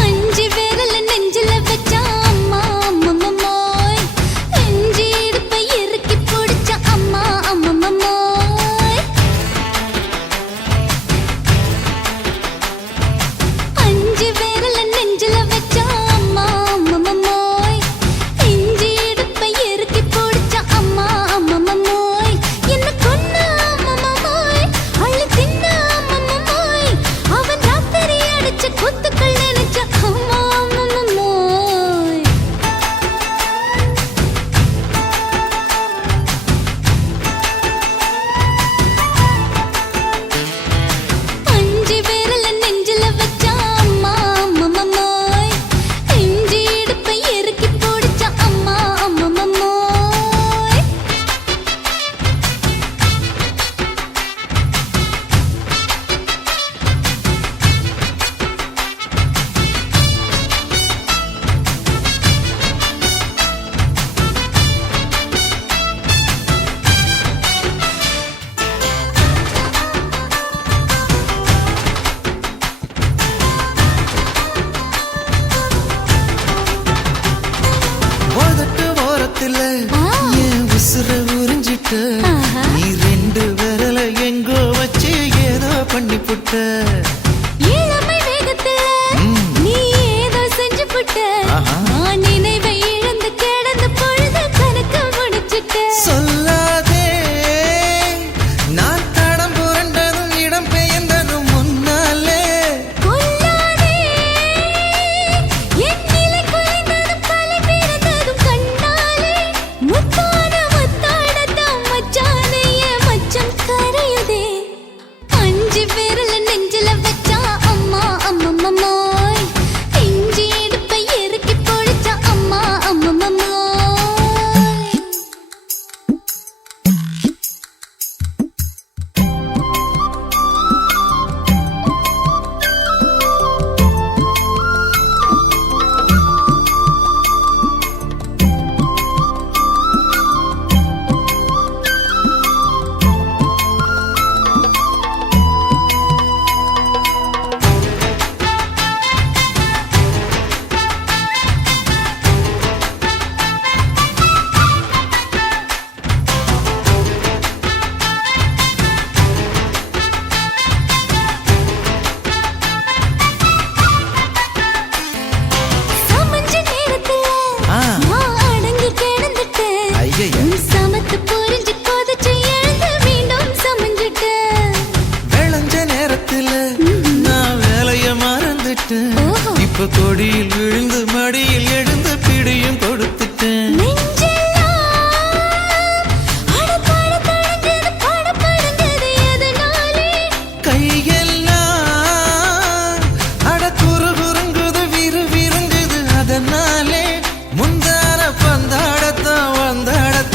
அஞ்சு விரல நெஞ்சில வச்சா அம்மா அம்மம்மோய் அஞ்சு இடுப்பை இறுக்கி பிடிச்ச அம்மா அம்மம்மோய் அஞ்சு விரல நெஞ்சில வச்சா அம்மா அம்மம்மோய் அஞ்சு இடுப்பை இறுக்கி பிடிச்ச அம்மா அம்மம்மோய் என்ன கொன்ன அம்மம்மோய் அள்ளி தின்ன அம்மம்மோய் அவன் ராத்திரி அடிச்ச கொத்துக்கள் நினைச்ச அம்மா அம்மம்மோய் அஞ்சு விரல நெஞ்சில வச்சா அம்மா அம்மம்மோய் அஞ்சு இடுப்பை இறுக்கி பிடிச்ச அம்மா அம்மம்மோய் உதட்டு ஓரத்துல என் உசுர உறிஞ்சிட்ட ஆஹா. நீ ரெண்டு விரல எங்கோ வச்சு ஏதோ பண்ணி புட்ட இளமை வேகத்துல நீ ஏதோ செஞ்சு புட்ட ஆஹா. நான் நினைவை இழந்து கிடந்த பொழுது கணக்கு முடிச்சிட்ட சொல்லாதே நான் தடம் புரண்டதும் இடம் பெயர்ந்ததும் முன்னாலே கொல்லாதே என் நிலை குலைந்ததும் பல பிறந்ததும் கண்ணாலே முத்தான முத்தாடத்தான் மச்சானைய மச்சம் கரையுதே அஞ்சு விரல நெஞ்சில வச்சா அம்மா அம்மம்மோய் இஞ்சி இடுப்பை இறுக்கி பிடிச்ச அம்மா அம்மம்மோய் சமஞ்ச நேரத்துல நான் அடங்கி கிடந்துட்டேன் ஐயைய. உன் சமத்து புரிஞ்சு கொதிச்சு எழுந்து மீண்டும் சமஞ்சிட்டேன் விளைஞ்ச நேரத்துல நான் வேலைய மறந்துட்டேன் ஓஹோ. இப்ப கொடியில் விழுந்து மடியில் எழுந்து பிடியும் கொடுத்துட்டேன் நெஞ்செல்லாம் அடப்பாட தடஞ்சது படபடந்தது எதனாலே கையெல்லாம் அட குறு குறுங்குது விரு விருங்குது அதனாலே முந்தான பந்தாடத்தான் வந்தாடத்தான்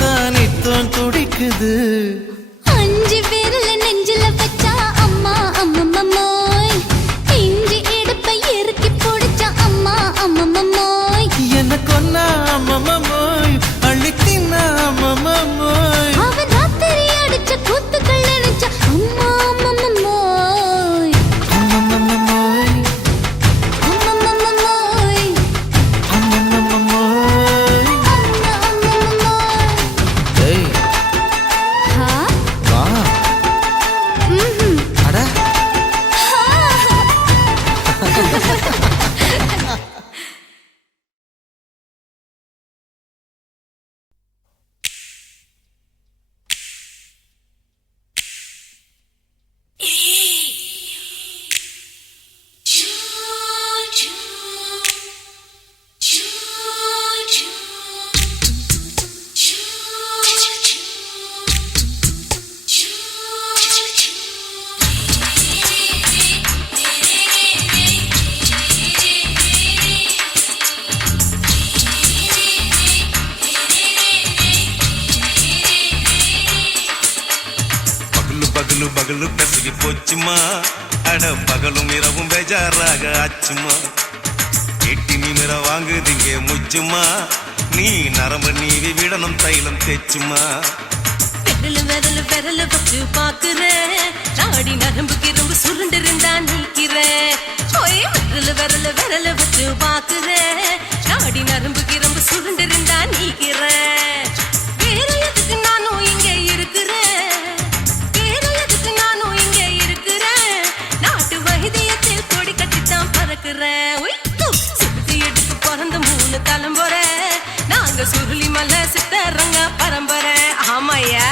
பகலு பகலு கசகி போச்சுமா அட பகலும் இரவும் பேஜாராக ஆச்சுமா எட்டி நிமிர வாங்குதிங்க முச்சுமா நீ நரம்பு நீவி விடணும் தைலம் தேச்சுமா விரல விரல விரல வச்சு பாக்குறேன் நாடி நரம்பு கிரம்பு சுருண்டு இருந்தா நீக்கிறேன் ஓய் விரல விரல விரல வச்சு பாக்குறேன் நாடி நரம்பு கிரம்பு சுருண்டு இருந்தா நீக்கிறேன் வேற எதுக்கு நானும் இங்க இருக்கிறேன் வேற எதுக்கு நானும் இங்க இருக்கிறேன் நாட்டு வைத்தியத்தில் கொடி கட்டித்தான் பறக்கிறேன் ஒய் சுத்தி எடுத்து பிறந்த 3 தலைமுறை நாங்க சுருளி மலை சித்தரங்க பரம்பரை ஆமையா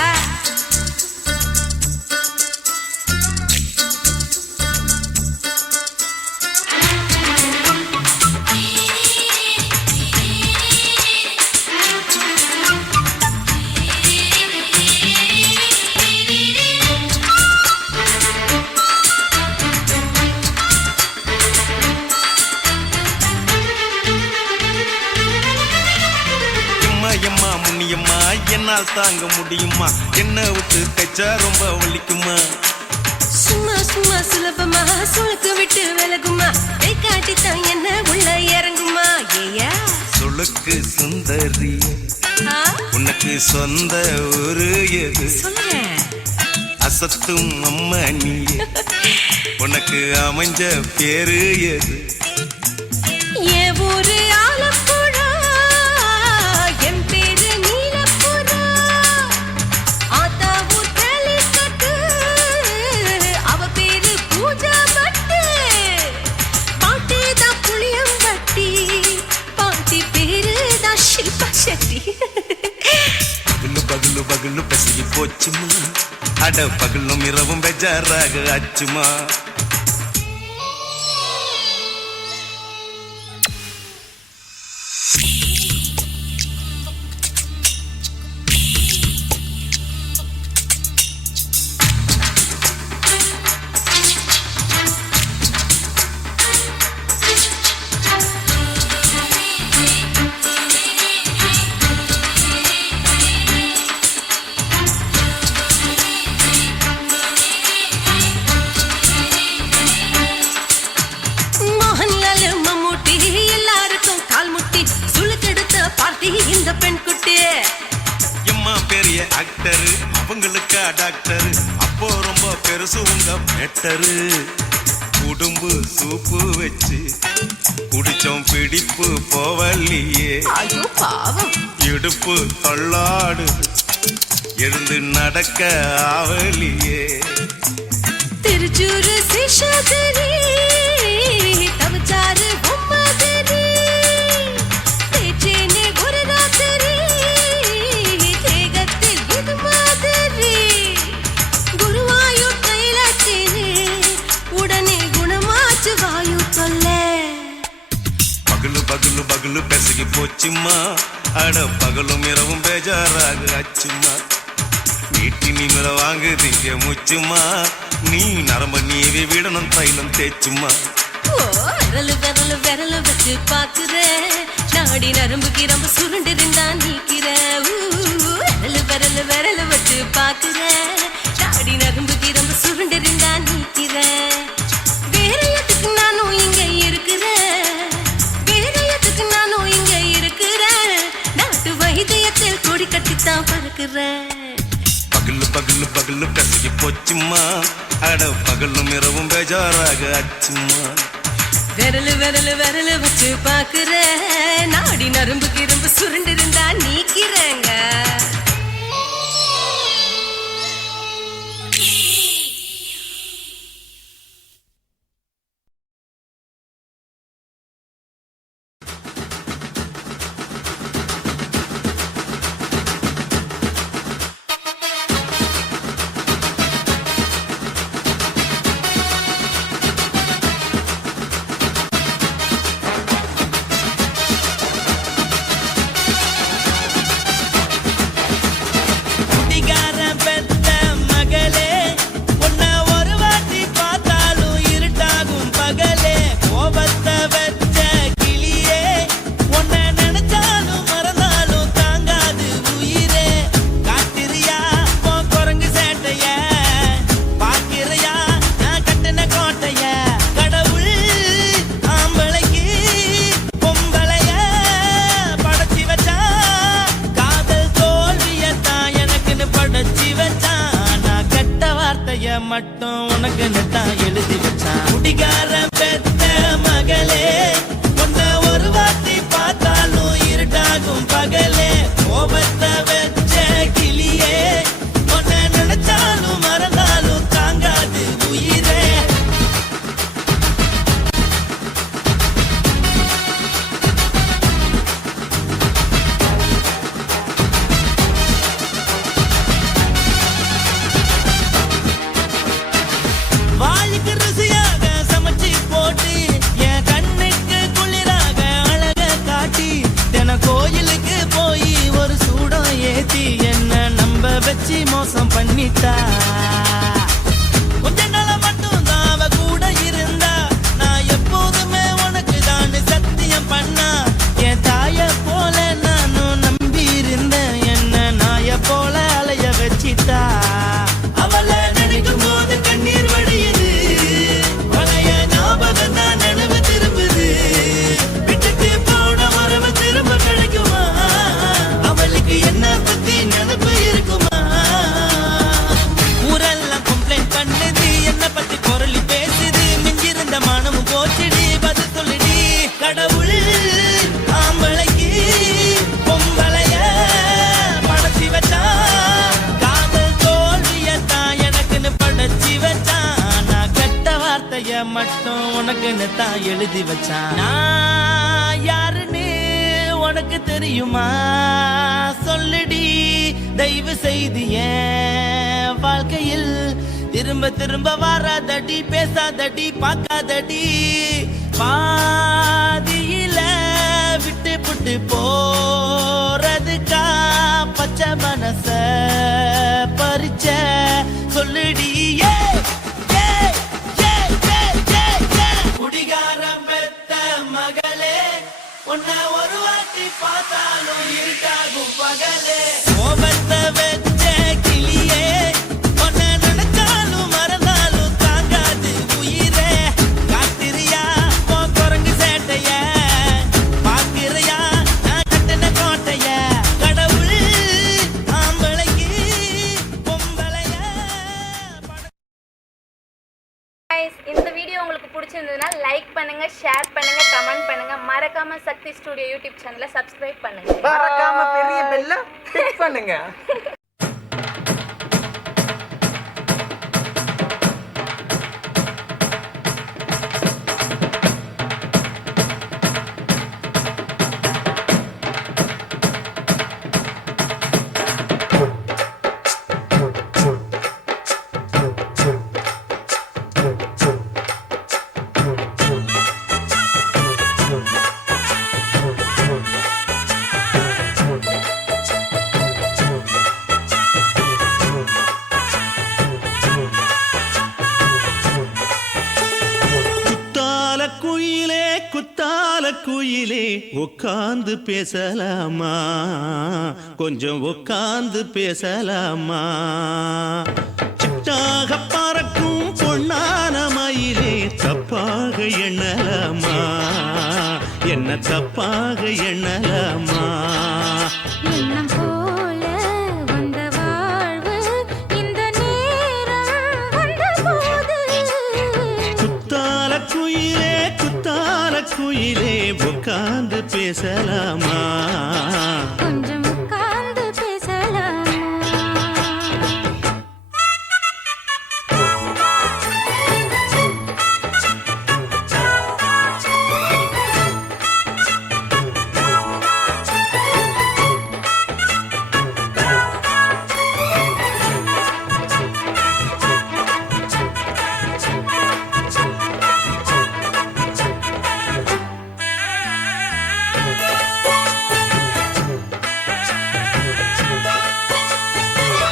எம்மா முன்னியம்மா என்னால் தாங்க முடியுமா என்ன விட்டு தைச்சா ரொம்ப வலிக்குமா சும்மா சும்மா சுலபமா சுளுக்கு விட்டு விலகுமா கை காட்டித்தான் என்ன உள்ள இறங்குமா ஏயா சுளுக்கு சுந்தரி உனக்கு சொந்த ஊரு எது சொல்றேன் அசத்தும் அம்மா நீ உனக்கு அமைஞ்ச பேரு எது என் ஊரு ஆலப்புழா என் பேரு நீலப்புறா ஆத்தா ஊர் கேலிக்கட்டு அவ பேரு பூஜா பட்டு பாட்டி தான் புளியம்பட்டி பாட்டி பேரு தான் ஷில்பா செட்டி பகலு பகலு பகலு பசிக்கு போச்சுமா அட பகலும் இரவும் பெஜாராக ஆச்சுமா மோகன்லால் மம்மூட்டி எல்லாருக்கும் கால் முட்டி சுளுக்கெடுத்த பார்ட்டி இந்த பெண் குட்டி எம்மா பெரிய ஆக்டரு அவங்களுக்கா டாக்டரு அப்போ ரொம்ப பெருசு உங்க மேட்டரு குடும்பு சூப்பு வச்சு குடிச்சோம் பிடிப்பு போவல்லையே ஐயோ பாவம் இடுப்பு தள்ளாடு எழுந்து நடக்க ஆவலியே திருச்சூரு சேஷாதிரி தவச்சாரு பொம்மாதிரி தேச்சேனே ஒரு ராத்திரி தேகத்தில் இது மாதிரி குருவாயூர் தைலத்தேனே உடனே குணமாச்சு வாயு தொல்லை பகலு பகலு பகலு பெசகி போச்சுமா அட பகலும் இரவும் பேஜாராக ஆச்சுமா நீட்டி நிமிர வாங்குதிங்க முச்சுமா நீ நரம்ப நீவி விடணும் தைலம் தேச்சுமா ஓ விரலு விரலு விரலு வச்சு பாக்குறேன் நாடி நரம்பு கிரம்பு சுருண்டு இருந்தா நீக்கிறேன் விரலு விரலு விரலு வச்சு பாக்குறேன் நாடி நரம்பு கிரம்பு சுருண்டு இருந்தா நீக்கிறேன் வேற எதுக்கு நானும் இங்க இருக்கிறேன் வேற எதுக்கு நானும் இங்க இருக்கிறேன் நாட்டு வைத்தியத்தில் கொடி கட்டித்தான் பறக்கிறேன் பகலு பகலு பகலு கசகி போச்சுமா அட பகலும் இரவும் பேஜாராக ஆச்சுமா விரலு விரலு விரலு வச்சு பாக்குறேன் நாடி நரம்பு கிரம்பு சுருண்டு இருந்தா நீக்கிறேங்க மட்டும் உனக்குன்னு தான் எழுதி வச்சான். குடிகார பெத்த மகளே, உன்னை ஒரு வாட்டி பார்த்தாலும் இருட்டாகும் பகலே. கோபத்தை வச்ச கிளியே, உன்னை நினைச்சாலும் மறந்தாலும் தாங்காது உயிரே. வாளுக்கு ருசியாக சமைச்சு போட்டு என் கண்ணுக்கு குளிராக அழக காட்டி தின கோயிலுக்கு போய் ஒரு சூடம் ஏத்தி என்ன நம்ப வச்சு மோசம் பண்ணிட்டா. கொஞ்ச நாள மட்டும் தான் அவ கூட இருந்தா, நான் எப்போதுமே உனக்கு தான் சத்தியம் பண்ணா. என் தாய போல நானும் நம்பி இருந்தேன், என்ன நாய போல அலைய வச்சிட்டா. அவளை நினைக்கும் போது கண்ணீர் வடியுது, பழைய ஞாபகம் தான் நினைவு திரும்புது. விட்டுட்டு போன உறவு திரும்ப கிடைக்குமா? அவளுக்கு என்ன பத்தி நினைப்பு இருக்குமா? ஊரெல்லாம் கம்ப்ளைண்ட் பண்ணுது, என்ன பத்தி குரலி பேசுது. மிஞ்சிருந்த மானமும் போச்சுடி, பதில் சொல்லுடி. கடவுள் ஆம்பளைக்கு பொம்பளைய படைச்சி வச்சான், காதல் தோல்வியத்தான் எனக்குன்னு படைச்சி வச்சான். நான் கெட்ட வார்த்தைய மட்டும் உனக்குன்னு தான் எழுதி வச்சான். நான் யாருன்னு உனக்கு தெரியுமா? சொல்லுடி தயவு செய்து என் வாழ்க்கையில் திரும்ப திரும்ப வராதடி, பேசாதடி, பார்க்காதடி. பாதியில விட்டு புட்டு போறதுக்கா பச்சை மனச பறிச்ச சொல்லுடி. குடிகாரம் பெத்த மகளே, உன்னை ஒரு வாட்டி பார்த்தாலும் இருக்காகும் பகலே. கோபத்தை வச்ச கிளியே, உன்னை நினைச்சாலும் மறந்தாலும் தாங்காது உயிரே. காத்திரியா உன் குரங்கு சேட்டைய, பாக்கிறியா நான் கட்டின கோட்டைய. கடவுள் ஆம்பளைக்கு பொம்பளைய Guys, இந்த வீடியோ உங்களுக்கு பிடிச்சிருந்ததுன்னா லைக் பண்ணுங்க, ஷேர் பண்ணுங்க, கமெண்ட் பண்ணுங்க. மறக்காம சக்தி ஸ்டுடியோ யூடியூப் சேனலை சப்ஸ்கிரைப் பண்ணுங்க. மறக்காம பெரிய பெல்ல கிளிக் பண்ணுங்க. குத்தால குயிலே, குத்தால குயிலே, உட்கார்ந்து பேசலாமா? கொஞ்சம் உட்கார்ந்து பேசலாமா? சிட்டாக பறக்கும் பொன்னான மயிலே, தப்பாக எண்ணலாமா? என்ன தப்பாக எண்ணலாமா? எண்ணம் போல வந்த வாழ்வு இந்த நேரம் வந்தபோது. குத்தால குயிலே, குத்தால குயிலே, உட்கார்ந்து பேசலாமா? கொஞ்சம் உட்கார்ந்து பேசலாமா?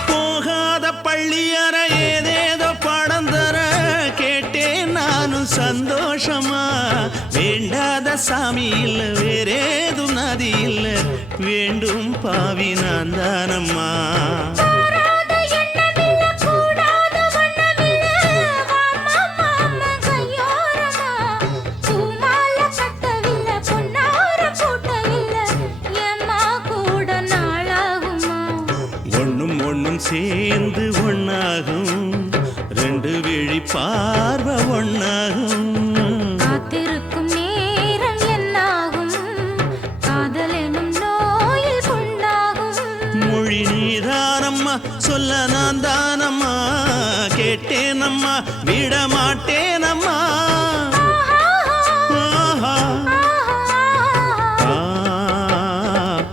போகாத பள்ளியற ஏதேதோ பாடம் தர கேட்டேன் நானும் சந்தோஷமா. வேண்டாத சாமி இல்ல, வேறேதும் நதி இல்ல, வேண்டும் பாவி நான் தானம்மா. கூடாத எண்ணமில்ல, கூடாத வண்ணமில்ல, வாமா மாமா கையோரமா. பூமால கட்டவில்லை, பொன்னார பூட்டவில்லை, எம்மா கூட நாளாகுமா? ஒண்ணும் ஒண்ணும் சேர்ந்து ஒண்ணாகும், ரெண்டு விழி பார்வை ஒன்னாகும் காத்திருக்கும் நேரம் என்னாகும் காதல் எனும் நோயில் புண்ணாகும் மொழி நீதானம்மா சொல்ல நான் தானம்மா கேட்டேனம்மா விட மாட்டேனம்மா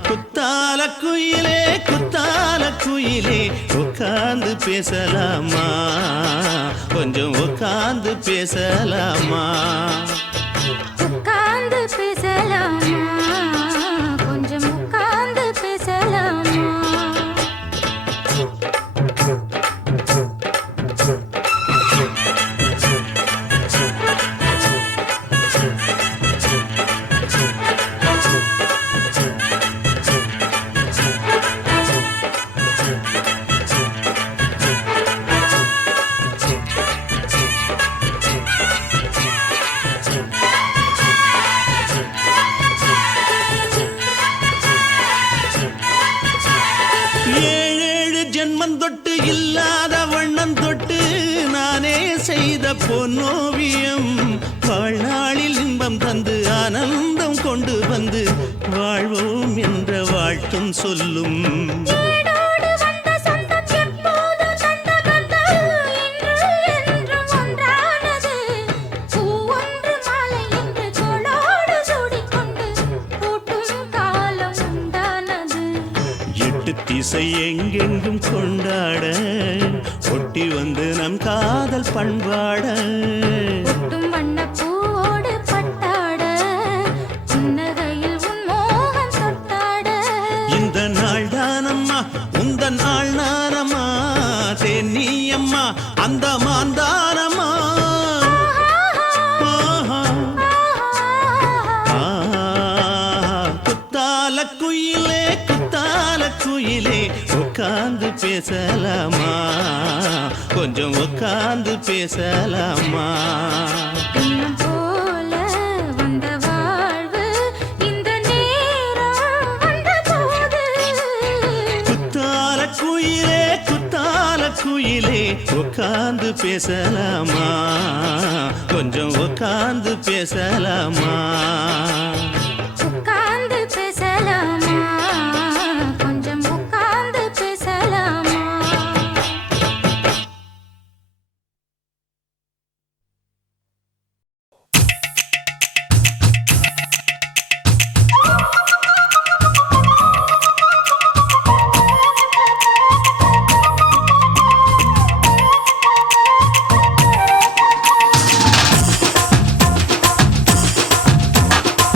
குத்தால குயிலே குத்தால குயிலே உட்கார்ந்து பேசலாமா கொஞ்சம் உட்கார்ந்து பேசலாமா உட்கார்ந்து பேசலாமா கொஞ்சம் உட்கார்ந்து பேசலாமா ஏழேழு ஜென்மம் தொட்டு இல்லாத வண்ணம் தொட்டு நானே செய்த பொன்னோவியம் வாழ்நாளில் இன்பம் தந்து ஆனந்தம் கொண்டு வந்து வாழ்வோம் என்ற வாழ்த்தும் சொல்லும் ஏடோடு வந்த சொந்தம் எப்போதும் தந்த பந்தம் இன்று என்றும் ஒன்றானது பூ ஒன்று மாலை என்று தோளோடு சூடிக்கொண்டு பூட்டும் காலம் உண்டானது எட்டு திசை எங்கெங்கும் கொண்டாட ஒட்டி வந்து நம் காதல் பண்பாட ஒட்டும் வண்ண பூவோடு பட்டாட புன்னகையில் உன் மோகம் தொட்டாட இந்த நாள் தானம்மா உந்த நாள் நானம்மா தென்னியம்மா அந்த மாந்தானம்மா குத்தால குயிலே குத்தால குயிலே உட்கார்ந்து பேசலாமா கொஞ்சம் உட்கார்ந்து பேசலாமா பின்னம் போல வந்த வாழ்வு இந்த நேரம் வந்தபோது குத்தால குயிலே குத்தால குயிலே உட்கார்ந்து பேசலாமா கொஞ்சம் உட்கார்ந்து பேசலாமா உட்கார்ந்து பேசலாமா கொஞ்சம் உட்கார்ந்து பேசலாமா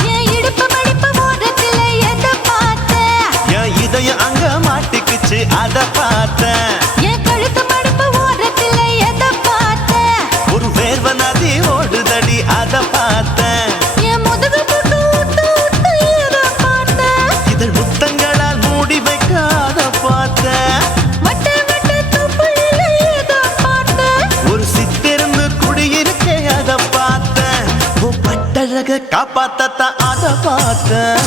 என் இடுப்பு மடிப்பு ஓரத்துல எதை பார்த்தேன் என் இதயம் அங்க மாட்டிக்குச்சு அத பார்த்தேன் என் கழுத்து மடிப்பு ஓரத்துல எதை பார்த்தேன் ஒரு வேர்வ நதி ஓடுதடி அத பார்த்தேன் என் முதுகு புட்டு விட்டு விட்டு எதை பார்த்தேன் இதழ் முத்தங்களால் மூடி வைக்க அத பார்த்தேன் வட்ட வட்ட துப்புளில எதை பார்த்தேன் ஒரு சித்திருந்து குடியிருக்கே அத பார்த்தேன் உன் பட்டழக காப்பாத்தத்தான் அத பார்த்தேன்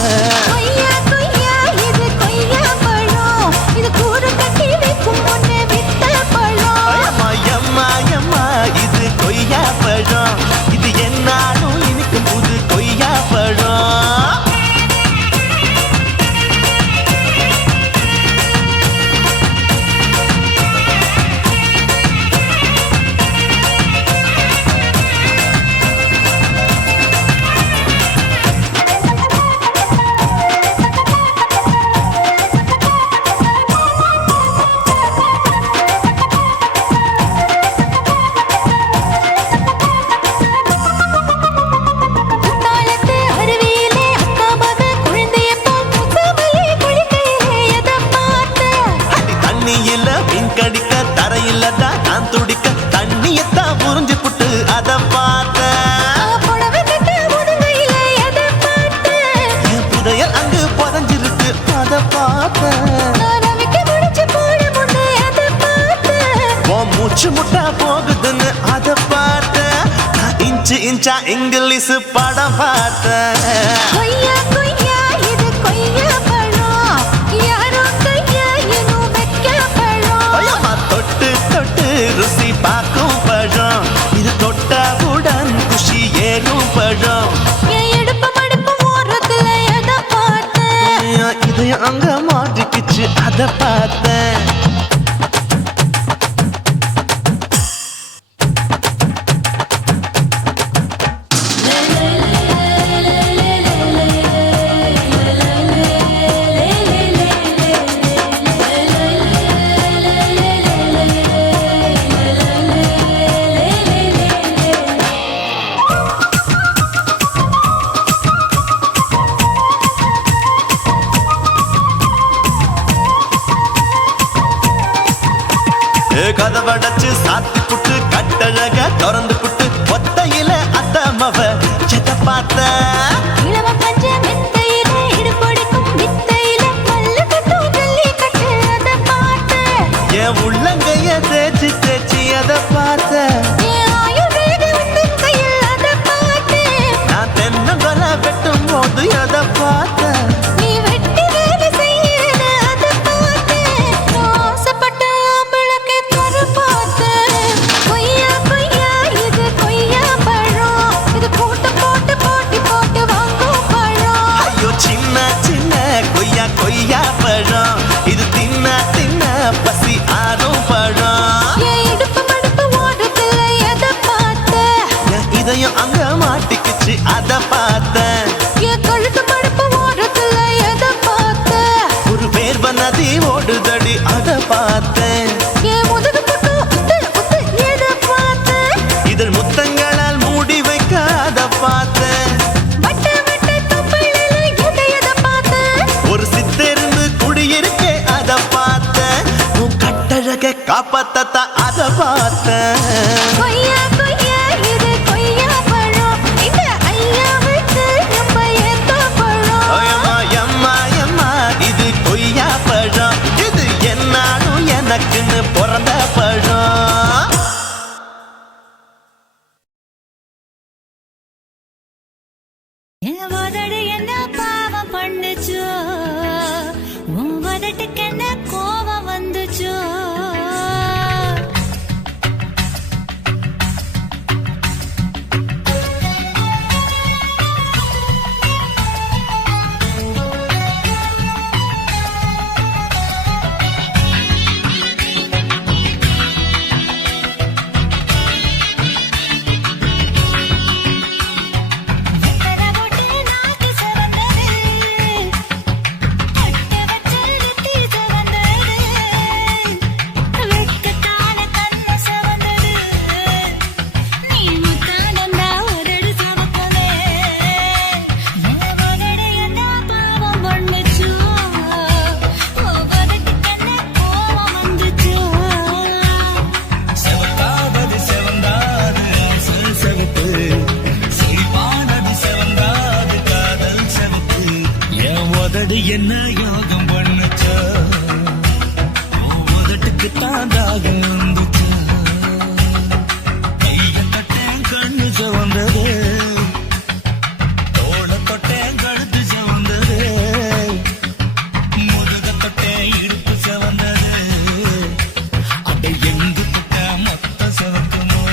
கொய்யா கொய்யா இது கொய்யா பழம் இது கூற கட்டி வைக்கும் முன்னே வித்த பழம் அம்மா எம்மா எம்மா இது கொய்யா பழம் இது என்னாலும் இனிக்கும் புது கொய்யா பழம் குத்தாலத்து அருவியிலே அக்கா மக குழந்தைய போல் முசாமையை குளிக்கையிலே எதை பார்த்தேன் அடி தண்ணியில மீன் கடிக்க தரையில தான் நான் துடிக்க தண்ணியத்தான் புரிஞ்சு புட்டு அத பார்த்தேன் புடவை கட்ட முதுகையிலே எதை பார்த்தேன் என் புதையல் அங்கு புதஞ்சிருக்கு அத பார்த்தேன் நான் அவிக்க முடிச்சு போட முன்னே எதை பார்த்தேன் உன் மூச்சு முட்டா போகுதுன்னு அத பார்த்தேன் நான் இன்ச்சு இன்ச்சா இங்கிலீஷ் படம் பார்த்தேன் கொய்யா கொய்யா இது கொய்யா பழம் யாரோ கையா இன்னும் வைக்க பழம் தொட்டு தொட்டு ருசி பார்க்கும் இதயம் அங்க மாட்டிக்கிச்சு அத பார்த்தேன். கதவடைச்சு சாத்தி புட்டு கட்டழக திறந்து புட்டு ஒத்தையில அத்தமவ செத்த பார்த்த இளவ பஞ்ச மெத்தையில இடுபொடிக்கும் வித்தையில மல்லு கட்டும் ஜல்லி கட்டு அத பார்த்த என் உள்ளங்கைய தேய்ச்சி தேய்ச்சி அத பார்த்த என் ஆயுர்வேத உண்டு கையில் அத பார்த்த நான் தென்னங்கொலை வெட்டும் போது அத பார்த்த நீ வெட்டி வேலை செய்யறத அத பார்த்த ஆசைப்பட்ட ஆம்பளுக்கு தர பார்த்த கொய்யா கொய்யா இது கொய்யா பழம் இது போட்டு போட்டு போட்டி போட்டு வாங்கும் பழம் ஐயோ சின்ன சின்ன கொய்யா கொய்யா பழம் இது தின்ன தின்ன பசி ஆறும் பழம் என் இடுப்பு மடுப்பு ஓடுதுல எதை பார்த்த என் இதயம் அங்க மாட்டிக்கிச்சு அத பார்த்தேன். என் கழுத்து மடுப்பு ஓடுதுல எதை பார்த்த ஒரு வேர்வ நதி ஓடுதடி அத பார்த்தேன். என் முதுகு புட்டு உத்து உத்து எதை பார்த்த இதழ் முத்தங்களால் மூடி வைக்க அத பார்த்தேன். வட்ட வட்ட தொப்பையில எதை பார்த்த ஒரு சித்தெருந்து குடியிருக்கே அத பார்த்தேன். உன் கட்டழக காப்பாத்தத்தா அத பார்த்தேன். கொய்யா கொய்யா இது கொய்யா பழம் இந்த ஐயா விட்டு நம்ம ஏத்த பழம் ஐயம்மா எம்மா எம்மா இது கொய்யா பழம் இது என்னாலும் எனக்குன்னு பிறந்த பழம். என் உதடு என்ன பாவம் பண்ணுச்சோ உன் உதட்டுக்கு என்ன கோபம் வந்துச்சோ செவக்காதது செவந்தாது அசல் செவப்பு செழிப்பானது செவந்தாது காதல் செவப்பு என் உதடு என்ன யோகம் பண்ணுச்சோ உன் உதட்டுக்கு தான் தாகம் வந்துச்சோ கைய தொட்டேன் கண்ணு செவந்தது தோள தொட்டேன் கழுத்து செவந்தது முதுக தொட்டேன் இடுப்பு செவந்தது அட எங்கு கிட்ட மொத்த செவக்குமோ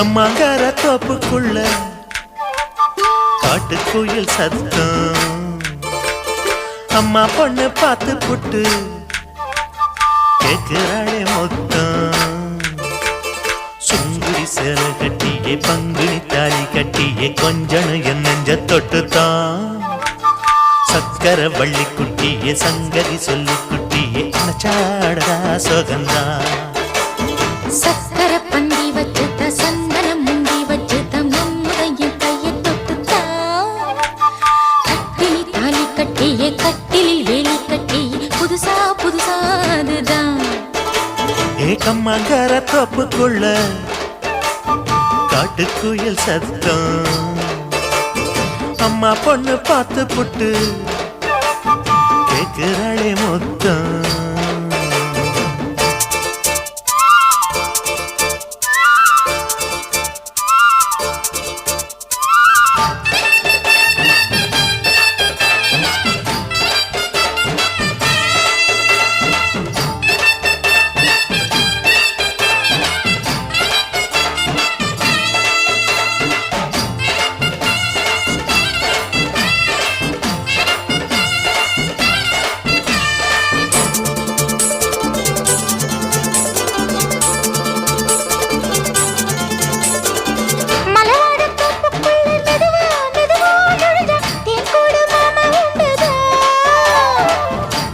கம்மாங்கார தோப்புக்குள்ள காட்டுக்குயில் சத்தம் அம்மா பொண்ணு பார்த்து புட்டு கேக்குறாளே மொத்தம் சுங்குடி சேலை கட்டியே பங்குனி தாலி கட்டியே கொஞ்சனும் என் நெஞ்ச தொட்டுத்தான் சக்கர வள்ளி குட்டியே சங்கதி சொல்லு குட்டியே அனச்சாடதா சோகந்தான் சக்கர பந்தி வச்சுட்ட சந்தனம் முந்தி வச்சுட்ட மம்முடைய கையை தொட்டுத்தா கட்டிலி தாலி கட்டியே கட்டிலில் வேலி கட்டியே புதுசா புதுசா அதுதான் ஏகம்மாங்கார தோப்புக்குள்ள காட்டுக்குயில் சத்தம் அம்மா பொண்ணு பார்த்து புட்டு கேக்குறாளே மொத்தம்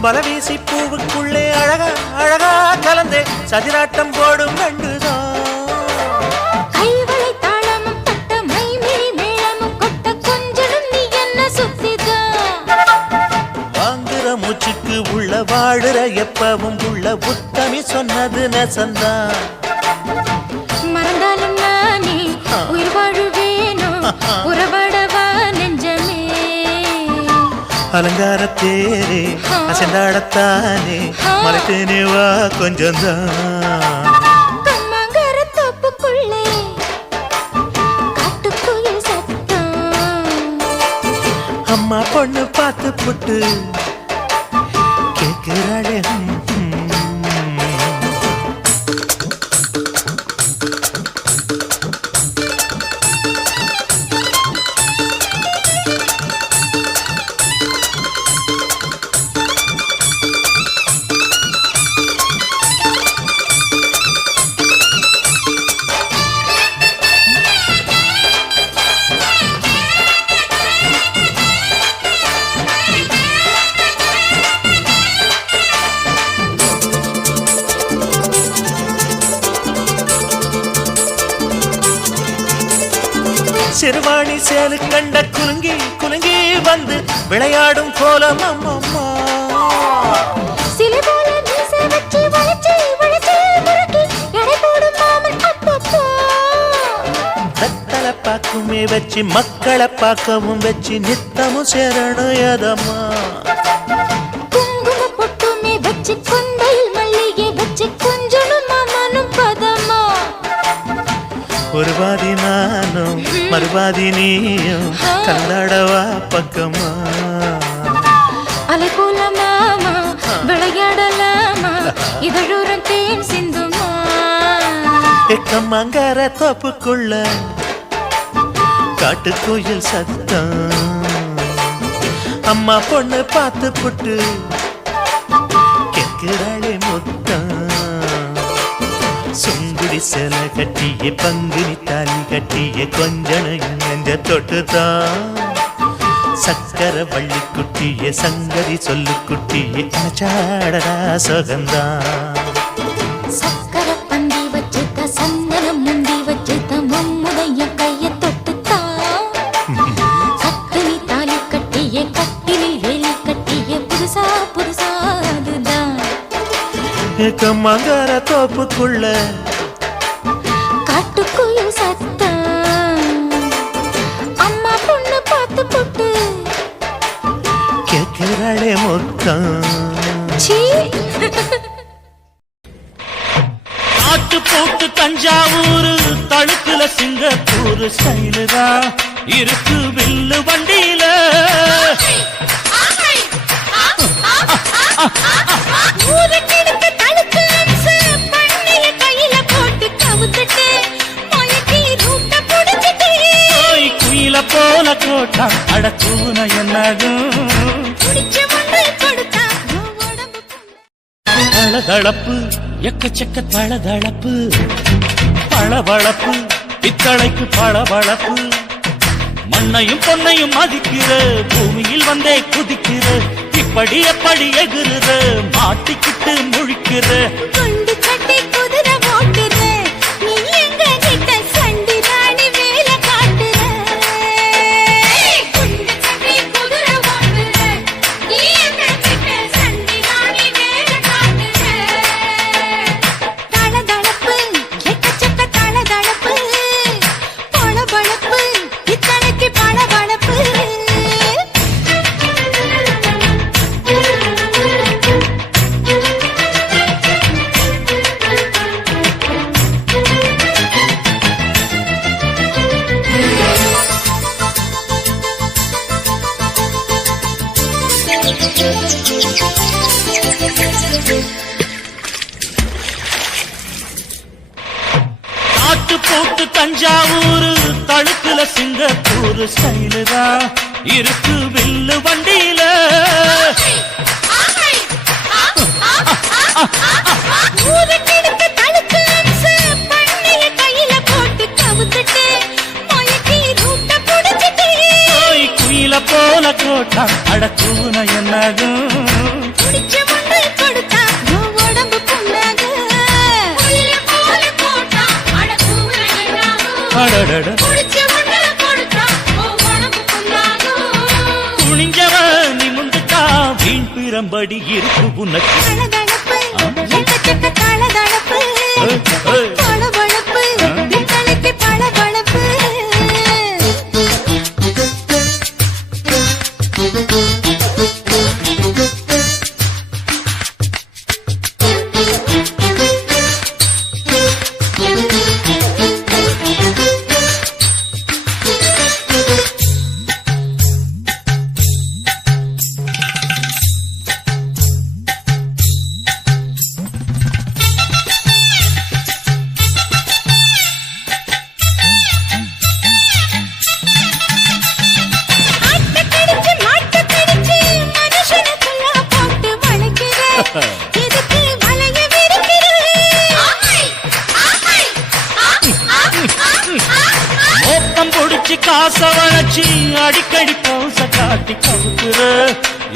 பலவீசி பூவுக்குள்ளே அழகா அழகா கலந்தே சதிராட்டம் போடும் கண்டுதான் கைவளை தாளமும் தட்ட மைமிழி மேளமும் கொட்ட கொஞ்சனும் நீ என்ன சுத்திதான் வாங்குற மூச்சுக்கு உள்ள வாழுற எப்பவும் உள்ள புத்தமி சொன்னது நெசந்தான் மறந்தாலும் நானே உயிர் வாழுவேனோ உறவாடவா நெஞ்சமே அலங்கார தேரே அசைந்தாடத்தானே மறைத்தேனே வா கொஞ்சம் தான் கம்மாங்கார தோப்புக்குள்ளே காட்டுக்குயில் சத்தம் அம்மா பொண்ணு பார்த்து புட்டு கேட்கிறாளே சிறுவாணி சேலு கண்ட குலுங்கி குலுங்கி வந்து விளையாடும் கோலம் அம்மம்மா சிலை போல மீசை வச்சு வளைச்சு வளைச்சு முறுக்கி எடை போடும் மாமன் அப்பப்பா வெத்தலை பாக்குமே வச்சு மக்களை பார்க்கவும் வச்சு நித்தமும் சேரணும் எதம்மா குங்கும பொட்டுமே வச்சு கொண்டையில் மல்லிகை வச்சு கொஞ்சனும் மாமனும் பதமா ஒரு பாதி நானும் மறுபாதி நீயும் கல்லாடவா பக்கமா அலை போல மாமா விளையாடலாமா இதழூரம் தேன் சிந்துமா எக்கம்மாங்கார தோப்புக்குள்ள காட்டுக்குயில் சத்தம் அம்மா பொண்ணு பார்த்து புட்டு கேட்கிறாளே மொத்தம் சுங்குடி சேலை கட்டிய பங்குனி தாலி கட்டிய கொஞ்சனும் நெஞ்ச தொட்டுதான் சக்கர வள்ளி குட்டிய சங்கதி சொல்லு குட்டிய அனச்சாடடா சோகந்தான் சக்கர பந்தி வச்சுட்ட சந்தனம் முந்தி வச்சுட்ட மம்முடைய கையை தொட்டுத்தான் கட்டிலி தாலி கட்டிய கட்டிலில் வேலி கட்டிய புதுசா புதுசா அதுதான் கம்மாங்கார தோப்புக்குள்ள காட்டுக்குயில் சத்தம் அம்மா பொண்ணு பார்த்து புட்டு கேட்கிறாளே மொத்தம் சீ நாட்டு போட்டு தஞ்சாவூர் தழுக்குல சிங்கப்பூர் ஸ்டைலு தான் இருக்கு வில்லு வண்டியில ஊருக்கெடுத்து தழுக்கு அம்ச பண்ணைய கையில போட்டு கவுத்துட்டு மயக்கி போல கோட்டா அட தூண என்னதும் குடிச்ச முண்டு கொடுத்தா உடம்பு தளதளப்பு எக்கச்சக்க தளதளப்பு பளபளப்பு பித்தளைக்கு பளபளப்பு மண்ணையும் பொன்னையும் மதிக்கிற பூமியில் வந்தே குதிக்கிற இப்படி எப்படி எகுற மாட்டிக்கிட்டு முழிக்கிற குண்டு கட்டி குதிரை ஓட்டுற நீ எங்க கிட்ட சண்டி ராணி வேலை காட்டுற குண்டு கட்டி குதிரை ஓட்டுற நீ எங்க கிட்ட சண்டி ராணி வேலை காட்டுற தளதளப்பு எக்கச்சக்க தளதளப்பு பளபளப்பு இத்தனைக்கு பளபளப்பு காட்டு போட்டு தஞ்சாவூர் தழுக்குல சிங்கப்பூர் ஸ்டைலு தான் இருக்கு வில்லு வண்டியில ஊருக்கெடுத்து தழுக்கு அம்சு பண்ணைய கையில போட்டு கவுத்துட்டு மயக்கி ரூட்ட புடிச்சிட்டு போய் குயில போல கோட்டா அட தூண என்னதும் குடிச்ச முண்டு கொடுத்தா உடம்பு புண்ணாகு குயில போல போட்டா அட கூற என்னாகும் அடடட குடிச்ச முண்டு கொடுத்தா உடம்பு புண்ணாகு குனிஞ்சவ நிமுந்துட்டா வீண் பிறம்படி இருக்கு உனக்கு தளதளப்பு எக்கச்சக்க தளதளப்பு பளபளப்பு இத்தனைக்கு பளபளப்பு ஆட்டக்கடிச்சு மாட்டக்கடிச்சு மனுஷனுக்குள்ள போட்டு வளைக்கிற எதுக்கு வளைய விரிக்கிற மோப்பம் பொடிச்சு காச வளைச்சு அடிக்கடி பௌச காட்டி கவுக்குற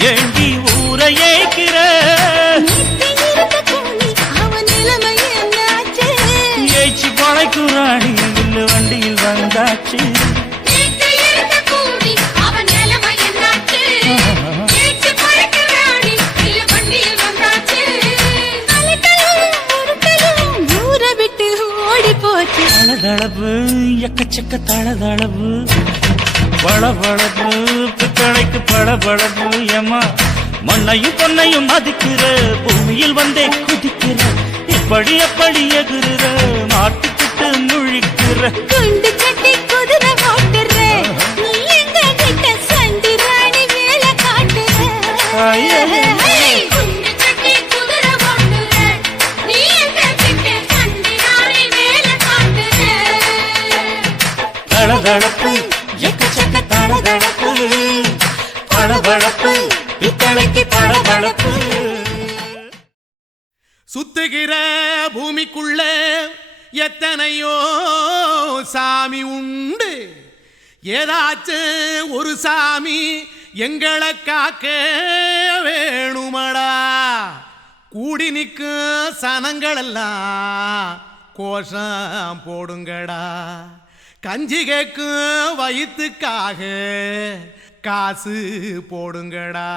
ஏண்டி ஊரை ஏக்கிற நேத்து இருந்த கூலி அவன் நிலைமை என்னாச்சு ஏச்சு பழைக்குறாணி வில்லு வண்டியில் வந்தாச்சு நேத்து இருந்த கூலி அவன் நிலைமை என்னாச்சு ஏச்சு பழக்கிறானி இல்ல வண்டியில் வந்தாச்சு அலட்டலும் உருட்டலும் ஊரை விட்டு ஓடி போச்சு தளதளவு எக்கச்சக்க தளதளவு பளபளப்பு பித்தளைக்கு பளபளப்பு ஏமா மண்ணையும் பொன்னையும் மதிக்கிற பூமியில் வந்தே குதிக்கிற இப்படி எப்படி எகுற மாட்டிக்கிட்டு முழிக்கிற குண்டு கட்டி குதிரை ஓட்டுற நீ எங்க கிட்ட சண்டி ராணி வேலை காட்டுற குண்டு கட்டி குதிரை ஓட்டுற நீ எங்க கிட்ட சண்டி ராணி வேலை காட்டுற தளதளப்பு எக்கச்சக்க தளதளப்பு பளபளப்பு பித்தளைக்கு பளபளப்பு சுத்துகிற பூமிக்குள்ள எத்தனையோ சாமி உண்டு ஏதாச்சும் ஒரு சாமி எங்களை காக்க வேணுமடா கூடி நிற்கும் சனங்களெல்லாம் கோஷம் போடுங்கடா கஞ்சி கேக்கும் வயிற்றுக்காக காசு போடுங்கடா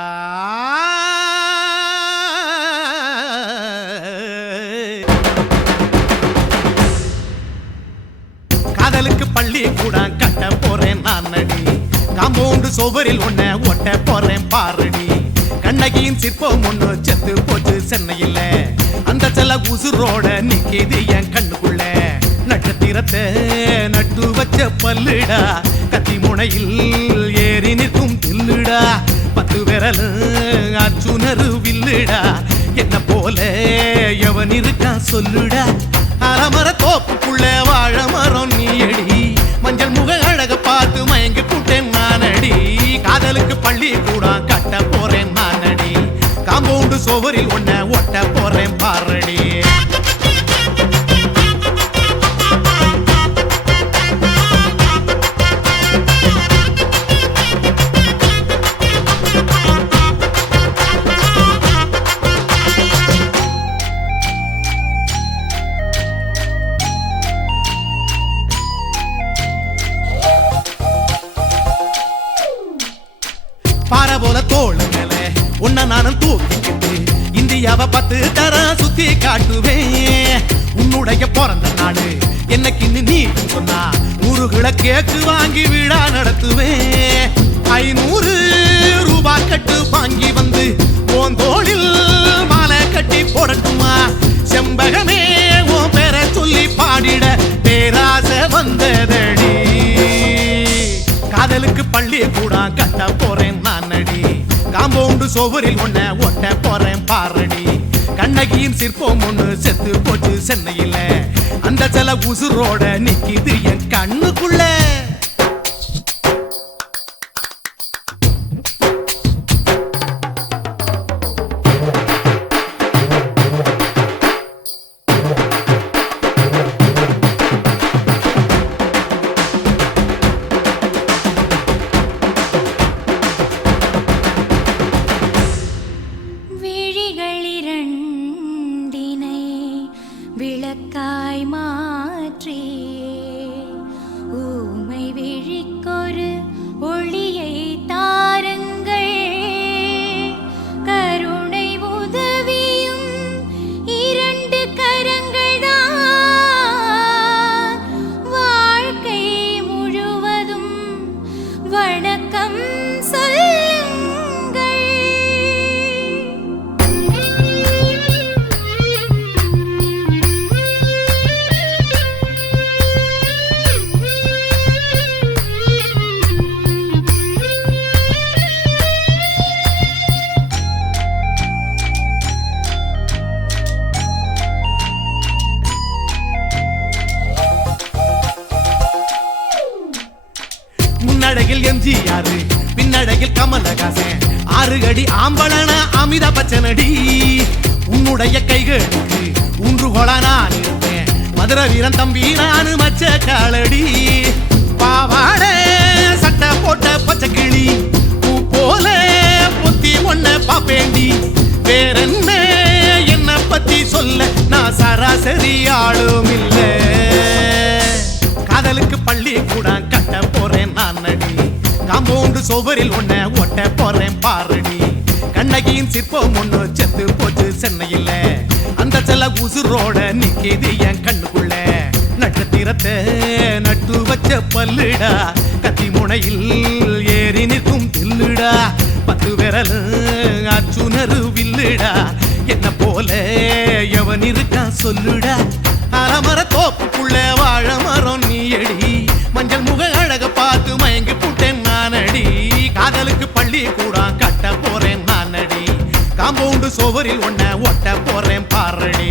காதலுக்கு பள்ளி கூட கட்ட போறேன் நான் நடி காம்பவுண்டு சுவரில் ஒன்ன ஒட்ட போறேன் பாரடி கண்ணகியின் சிற்பம் ஒண்ணு செத்து போச்சு சென்னையில் அந்த செல்ல உசுரோட நிக்கிது என் கண்ணுக்குள்ள நட்சத்திரத்தை நட்டு வச்ச பல்லுடா கத்தி முனையில் ஏறி நிற்கும் தில்லுடா 10 விரல் அச்சுணரு வில்லுடா என்ன போல எவன் இருக்கான் சொல்லுடா அலமர தோப்புக்குள்ள வாழ மரம் நீ எடி மஞ்சள் முக அழக பார்த்து மயங்கி புட்டேன் நான் சோவரில் ஒன்ன ஒட்ட போறேன் பாரடி. பாறை போல தோளு மேல உன்ன நானும் தூக்கிக்கிட்டு இந்தியாவை 10 தரம் சுத்தி காட்டுவேன். உன்னுடைய பிறந்த நாடு என்னைக்கு நீ சொன்னா 100 கிலோ கேக்கு வாங்கி விழா நடத்துவேன். 500 ரூபாய் கட்டு வாங்கி வந்து உன் தோளில் மாலை கட்டி போடட்டுமா? செம்பகமே உன் பேரை சொல்லி பாடிட பேராசை வந்ததடி. காதலுக்கு பள்ளி கூட கட்ட போறேன் நானடி. காம்பவுண்டு சோவரில் ஒன்ன ஒட்ட போறேன் பாரடி. கண்ணகியின் சிற்பம் ஒண்ணு செத்து போச்சு சென்னையில. அந்த சில உசுரோட நிக்கிது என் கண்ணுக்குள்ள. விளக்காய் மாற்றி ஊமை விழிக்கொரு ஒளியை தாருங்கள். கருணை உதவியும் 2 கரங்கள் தான். வாழ்க்கை முழுவதும் வணக்கம் முன்னழகில் எம்ஜிஆர் பின்னழகில் கமலஹாசன் 6 அடி ஆம்பளன அமிதாப் பச்சனடி. உன்னுடைய கைகளுக்கு ஊன்றுகோல நான் இருப்பேன். மதுரை வீரன் தம்பி நானு மச்ச காலடி. பாவாட சட்டை போட்ட பச்சை கிளி பூ போல பொத்தி ஒன்ன பாப்பேண்டி. வேறென்ன என்ன பத்தி சொல்ல நான் சராசரி ஆளும் இல்ல. காதலுக்கு பள்ளி கூட கட்ட போறேன் நானடி. காம்பவுண்டு சோவரில் ஒன்ன ஒட்ட போறேன் பாரடி. கண்ணகியின் சிற்பம் ஒண்ணு செத்து போச்சு சென்னையில. அந்த சில உசுரோட நிக்கிது என் கண்ணுக்குள்ள. நட்சத்திரத்தை நட்டு வச்ச பல்லுடா. கத்தி முனையில் ஏறி நிற்கும் தில்லுடா. 10 விரல் அச்சுணரு வில்லுடா. என்ன போல எவன் இருக்கா சொல்லுடா. அலமர தோப்புக்குள்ள வாழ மரம் நீயடி. மஞ்சள் முக அழக பார்த்து மயங்கி புட்டேன் நானடி. காதலுக்கு பள்ளி கூட கட்ட போறேன் நானடி. காம்பவுண்டு சோவரில் ஒன்ன ஒட்ட போறேன் பாரடி.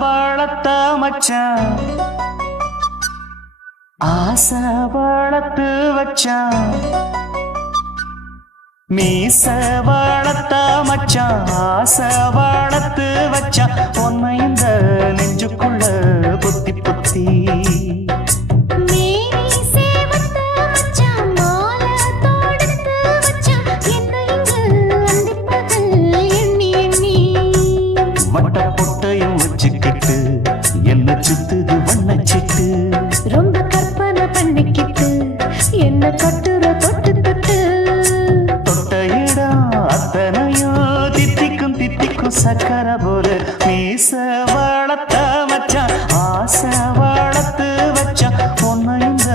வளர்த்த மச்சான் ஆசை வளர்த்து வச்சான். மீச வளர்த்த மச்சான் ஆசை வளர்த்து வச்சான். உன்னை இந்த நெஞ்சுக்குள்ள பொத்தி பொத்தி என்ன சுத்துது வண்ணச்சிட்டு. ரொம்ப கற்பனை பண்ணிக்கிட்டு என்ன கட்டுற தொட்டு தொட்டு. தொட்ட இடம் அத்தனையோ தித்திக்கும் தித்திக்கும் சக்கர போல. மீச வளர்த்த மச்சான் ஆசை வளர்த்து வச்சான். உன்னை இந்த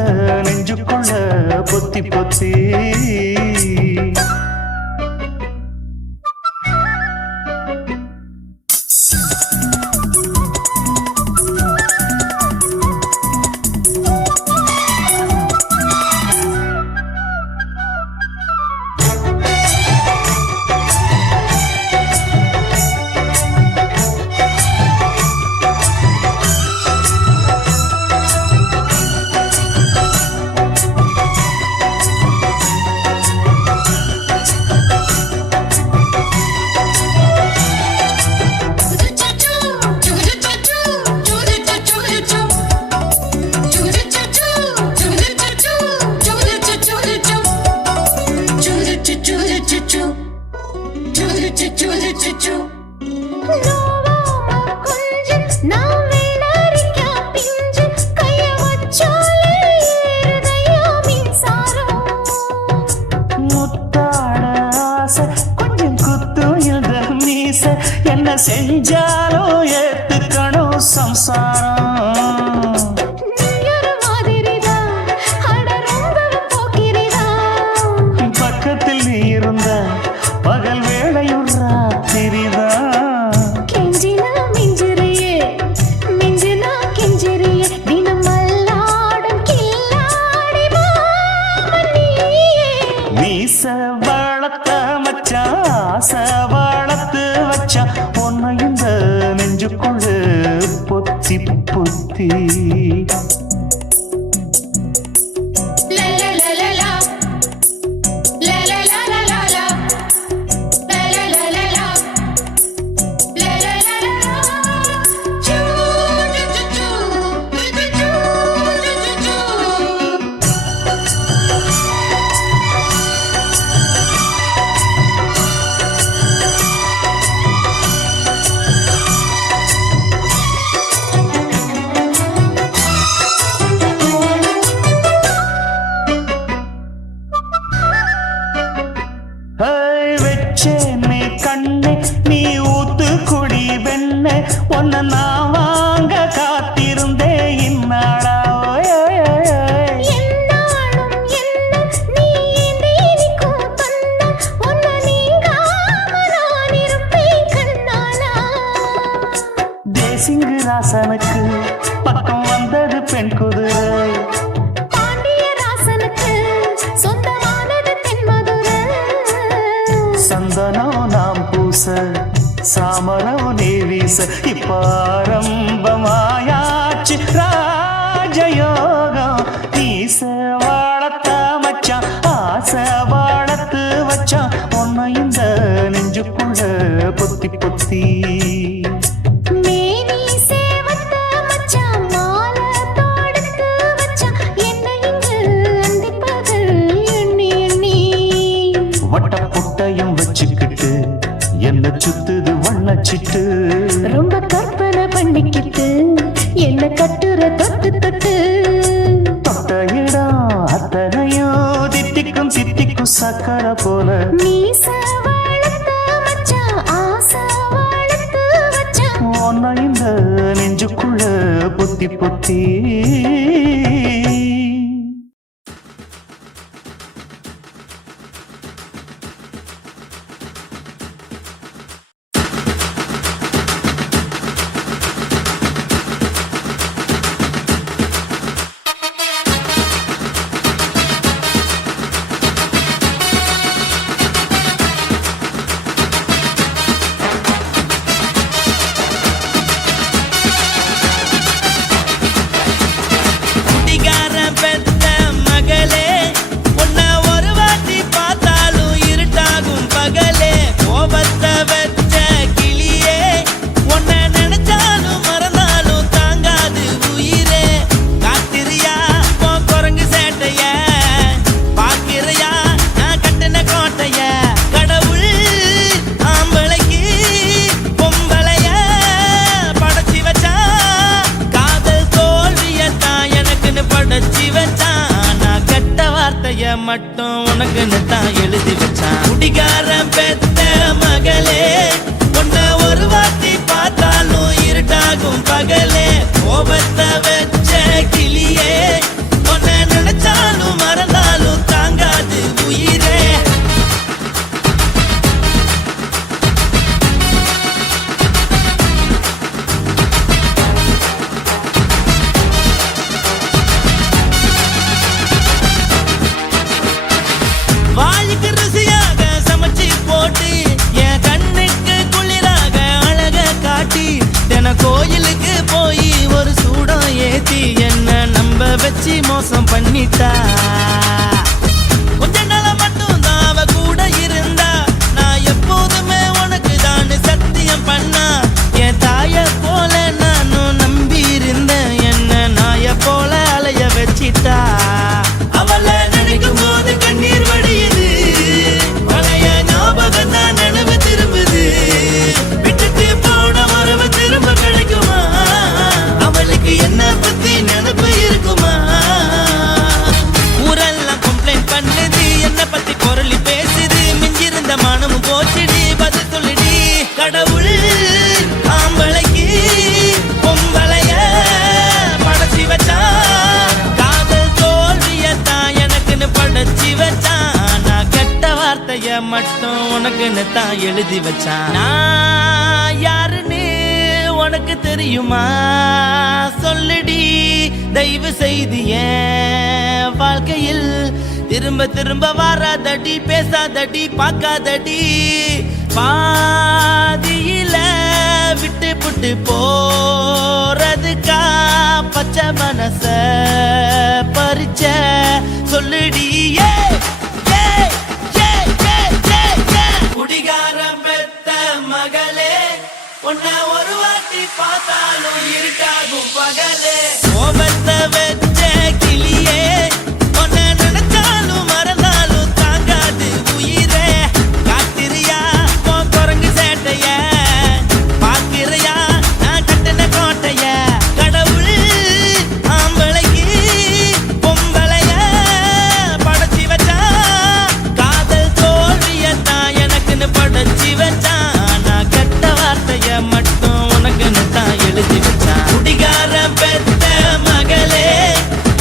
ஏத்தாலும் ஏத்துக்கணும் சம்சாரம். நீயொரு மாதிரிதான், அட ரொம்ப போக்கிரிதான். பக்கத்தில் நீ இருந்த பகல் வேளையும் ராத்திரிதான். கெஞ்சினா மிஞ்சிறியே, மிஞ்சினா கெஞ்சிறியே, தினம் மல்லாடும் கில்லாடி மாமன் நீயே. மீச வளர்த்த மச்சான் ஆசை வளர்த்து வச்சான் உன்னை இந்த நெஞ்சுக்குள்ள பொத்தி பொத்தி. La la la la la, la la la la la la, la la la la la, la la la la la. Choo choo choo choo, choo choo choo. வச்சே நீ கண்ணே நீ ஊத்து குடி வெண்ணே உன்னை நான் வாங்க காத்திருந்தே இந்நாளா. என்னாலும் என்ன நீ நீக்கும் கண்ணா, உன்னை நீங்காம நான் இருப்பேன் கண்ணாலா. தேசிங்கு ராசனுக்கு பக்கம் வந்தது பெண் குதிரை. பாண்டிய ராசனுக்கு சொந்தமானது தென்மதுரை. சந்தனம் நாம் பூச சாமரம் நீ வீச இப்ப ஆரம்பமாயாச்சு ராஜயோகம். ஈச வாழத்த மச்சான் ஆசை வாழத்து வச்சான் உன்னை இந்த நெஞ்சுக்குள்ள பொத்தி பொத்தி. மேனி சேவத்த மச்சான் மாலை தொடுத்து வச்சான் என்னை இங்கு அந்திப்பகல் எண்ணி எண்ணி. வட்ட புட்டையும் வச்சுக்கிட்டு என்ன சுத்துது வண்ணச்சிட்டு. ரொம்ப கற்பனை பண்ணிக்கிட்டு என்ன கட்டுற தொட்டு தொட்டு. தொட்ட இடம் அத்தனையும் தித்திக்கும் தித்திக்கும் சக்கரை போல. மீச வளர்த்த மச்சான் ஆசை வளர்த்து வச்சான் உன்னை இந்த நெஞ்சுக்குள்ள பொத்தி பொத்தி. குடிகாரன் பெத்த மகளே உன்னை ஒரு வாட்டி பார்த்தாலும் இருட்டாகும் பகலே. கோபத்தை வச்ச கிளியே உன்னை நினைச்சாலும் மறந்தாலும் தாங்காது உயிரே. காத்திரியா உன் குரங்கு சேட்டைய பாக்கிறையா நான் கட்டின கோட்டைய. கடவுள் ஆம்பளைக்கு பொம்பளைய படைச்சி வச்சா காதல் தோல்வியத்தான் எனக்குன்னு படைச்சி வச்சான். நான் கெட்ட வார்த்தைய மட்டும் உனக்குன்னு தான் எழுதி வச்சான். குடிகாரன் பெத்த மகளே உன்னை ஒரு வாட்டி பார்த்தாலும் இருட்டாகும் பகலே. கோபத்தை வச்ச கிளியே உன்னை நினைச்சாலும் மறந்தாலும் தாங்காது உயிரே. வாய்க்கு ருசியாக சமைச்சு போட்டு என் கண்ணுக்கு குளிராக அழக காட்டி தின கோயிலுக்கு போய் ஒரு சூடம் ஏத்தி என்ன நம்ப வச்சு மோசம் பண்ணிட்டா. கொஞ்ச நாள மட்டும் தான் அவ கூட இருந்தா நான் எப்போதுமே உனக்கு தான் சத்தியம் பண்ணா. என் தாய போல நானும் நம்பி இருந்தேன் என்ன நாய போல அலைய வச்சிட்டா. அவளை நினைக்கும் போது கண்ணீர் வடியுது பழைய ஞாபகம் தான் நினைவு திரும்புது. விட்டுட்டு போன உறவு திரும்ப கிடைக்குமா அவளுக்கு என்ன பத்தி நினைப்பு இருக்குமா. ஊரெல்லாம் உனக்குன்னு தான் எழுதி வச்சான். நான் யாருன்னு உனக்கு தெரியுமா? சொல்லுடி தயவு செய்து என் வாழ்க்கையில் திரும்ப திரும்ப வராதடி, பேசாதடி, பார்க்காதடி. பாதியில விட்டு புட்டு போறதுக்கா பச்சை மனச பறிச்ச சொல்லுடி. குடிகாரம் பெத்த மகளே, உன்னை ஒரு வாட்டி பார்த்தாலும் இருட்டாகும் பகலே. கோபத்தை வச்ச கிளியே, உன்னை நினைச்சாலும் மறந்தாலும் தாங்காது உயிரே. காத்திரியா உன் குரங்கு சேட்டைய, பாக்கிறையா நான் கட்டின கோட்டைய. கடவுள் ஆம்பளைக்கு பொம்பளைய படைச்சி வச்சா, காதல் தோல்வியத்தான் எனக்குன்னு படைச்சி வச்சான். நான் கெட்ட வார்த்தைய மட்டும் உனக்குன்னு தான் எழுதி வச்சான். குடிகார பெத்த மகளே,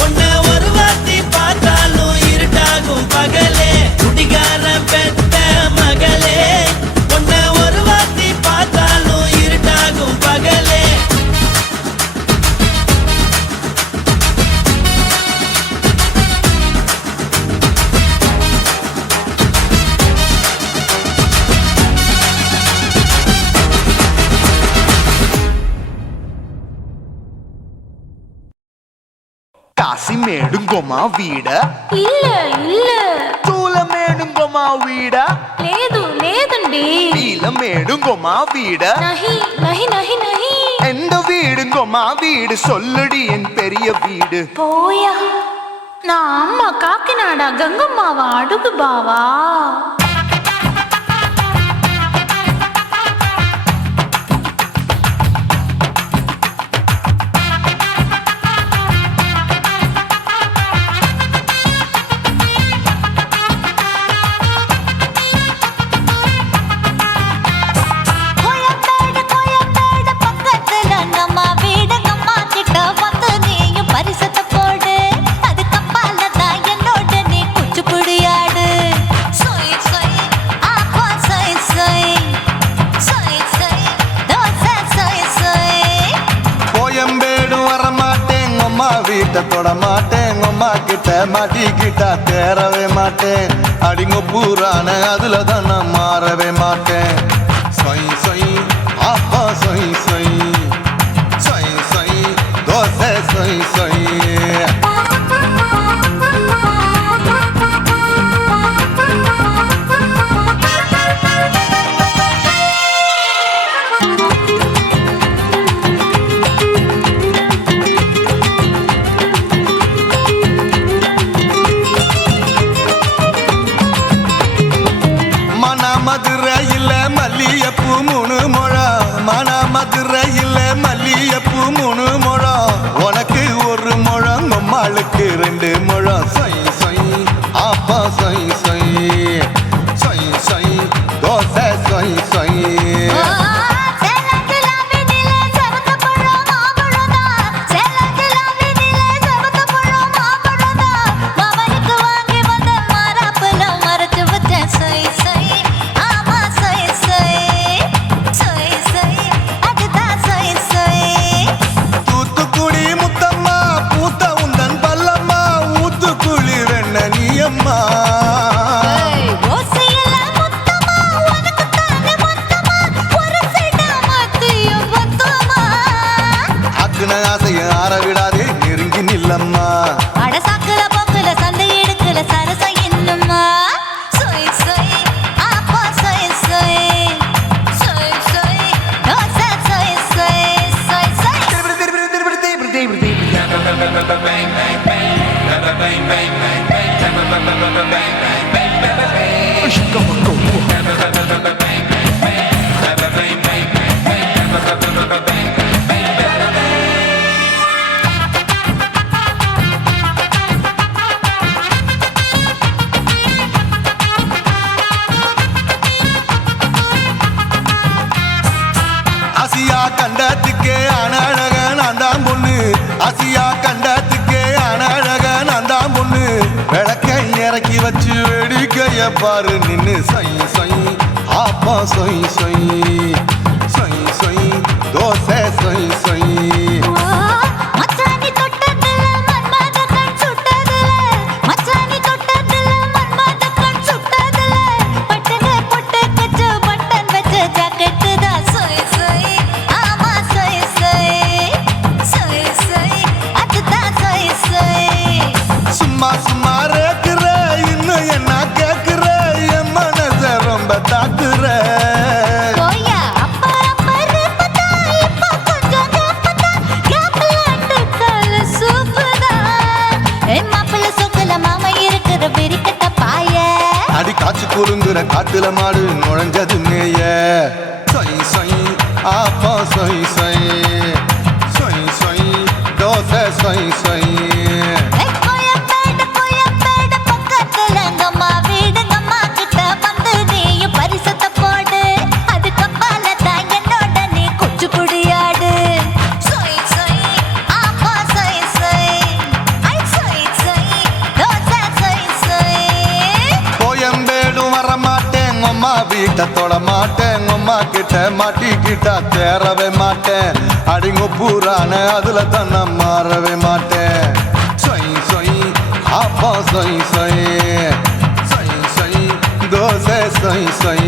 உன்னை ஒரு வாட்டி பார்த்தாலும் இருட்டாகும் பகலே. குடிகார பெத்த மகளே, உன்னை ஒரு வாட்டி பார்த்தாலும் இருட்டாகும் பகலே. కాశీమేడుంగోమా వీడ இல்ல இல்ல తూలమేడుంగోమా వీడ లేదు లేదండి. నీలమేడుంగోమా వీడ நஹி நஹி நஹி நஹி. எந்த வீடுங்கோமா வீடு சொல்லுடி என் பெரிய வீடு. போயா, நான் அம்மா காக்கிநாடா கங்கம்மாவா அடுகு பாவா. கோயம்பேடு பக்கத்துல நம்ம வீடு, அம்மா கிட்ட வந்து நீயும் பரிசத்தை போடு. அது கப்பால தான் என்னோட நீ குச்சிப்புடியாடு. சொய் சொய் ஆப்பா சொய் சொய், சொய் சொய் தோசை சொய் சொய். கோயம்பேடு வரமாட்டேன், அம்மா வீட்டை தொட மாட்டேன், அம்மா கிட்ட மாட்டிக்கிட்டா தேரவே மாட்டேன். அடிங்க பூரான அதுல தான் நான் மாறவே மாட்டேன். சொய் சொய் ஆப்பா சொய் சொய், சொய் சொய் தோசை சொய் சொய். மதுரையில் மல்லியப்பூ 3 முழம், மன மதுரையில் மல்லியப்பூ 3 முழம். உனக்கு 1 முழம், அம்மாளுக்கு 2 முழம். சொய் சொய் ஆப்பா சொய் சொய், சொய் சொய் தோசை சொய் சொய். தூத்துக்குடி முத்தம்மா பூத்த உந்தன் பல்லம்மா, ஊத்துக்குழி வெண்ண நீயம்மா. அக்குன ஆசைய ஆற விடாதே, நெருங்கி நில்லம்மா. அடசாக்குல போக்குல சந்தை எடுக்கல சரச என்னம்மா. சொய் சொய் ஆப்பா சொய் சொய், சொய் சொய் தோசை சொய் சொய், சொய் சொய். ஆசியா கண்டத்துக்கே அனழக நான் தான் பொண்ணு, ஆசியா கண்டத்துக்கே அனழக நான் தான் பொண்ணு. விளக்கை இறக்கி வச்சு வேடிக்கை வேலைய பாரு நின்னு சை சை ஆப்பா சொய் சொய் சொய் சொய் தோசை சொய் சொய் மச்சானி தொட்டதுல மன்மத கண் சுட்டதுல மச்சானி தொட்டதுல மன்மத கண் சுட்டதுல பட்டன பொட்டு கச்சு பட்டன் வச்ச ஜாக்கெட் தான் சொய் சொய் ஆமா சொய் சொய் சொய் சொய் அதுதான் சொய் சொய் சும்மா சும்மா ரேக்குற இன்னும் என்ன கேக்குற என் மனச ரொம்ப தாக்குற போயா அப்பற பத்தா இப்ப கொஞ்சம் கேப்பதா கேப்ல அட்டக்கால சூப்பரா மாப்பிள்ள சொக்கல மாமா இருக்கிற பெரிக்கட்ட பாய அடி காய்ச்சி குறுங்குற காட்டுல மாடு நுழைஞ்சது மேய சொய் சொய் ஆப்பா சொய் சொய் சொய் சொய் தோசை சொய் சொய் கோயம்பேடு பக்கத்துல எங்கம்மா வீடு அம்மா கிட்ட வந்து நீயும் பரிசத்தை போடு அது கப்பால தான் என்னோட நீ குச்சி குடியாடு சொய் சொய் ஆப்பா சொய் சொய் ஐ சொய் சொய் தோசை சொய் சொய் கோயம்பேடு வர மாட்டேன் அம்மா வீட்டை தொட மாட்டேன் அம்மா கிட்ட மாட்டிக்கிட்டா தேரவே மாட்டேன் அடிங்க பூரான அதுல தான் நான் மாறவே மாட்டேன் சொய் சொய் ஆப்பா சொய் சொய் சொய் சொய் தோசை சொய் சொய்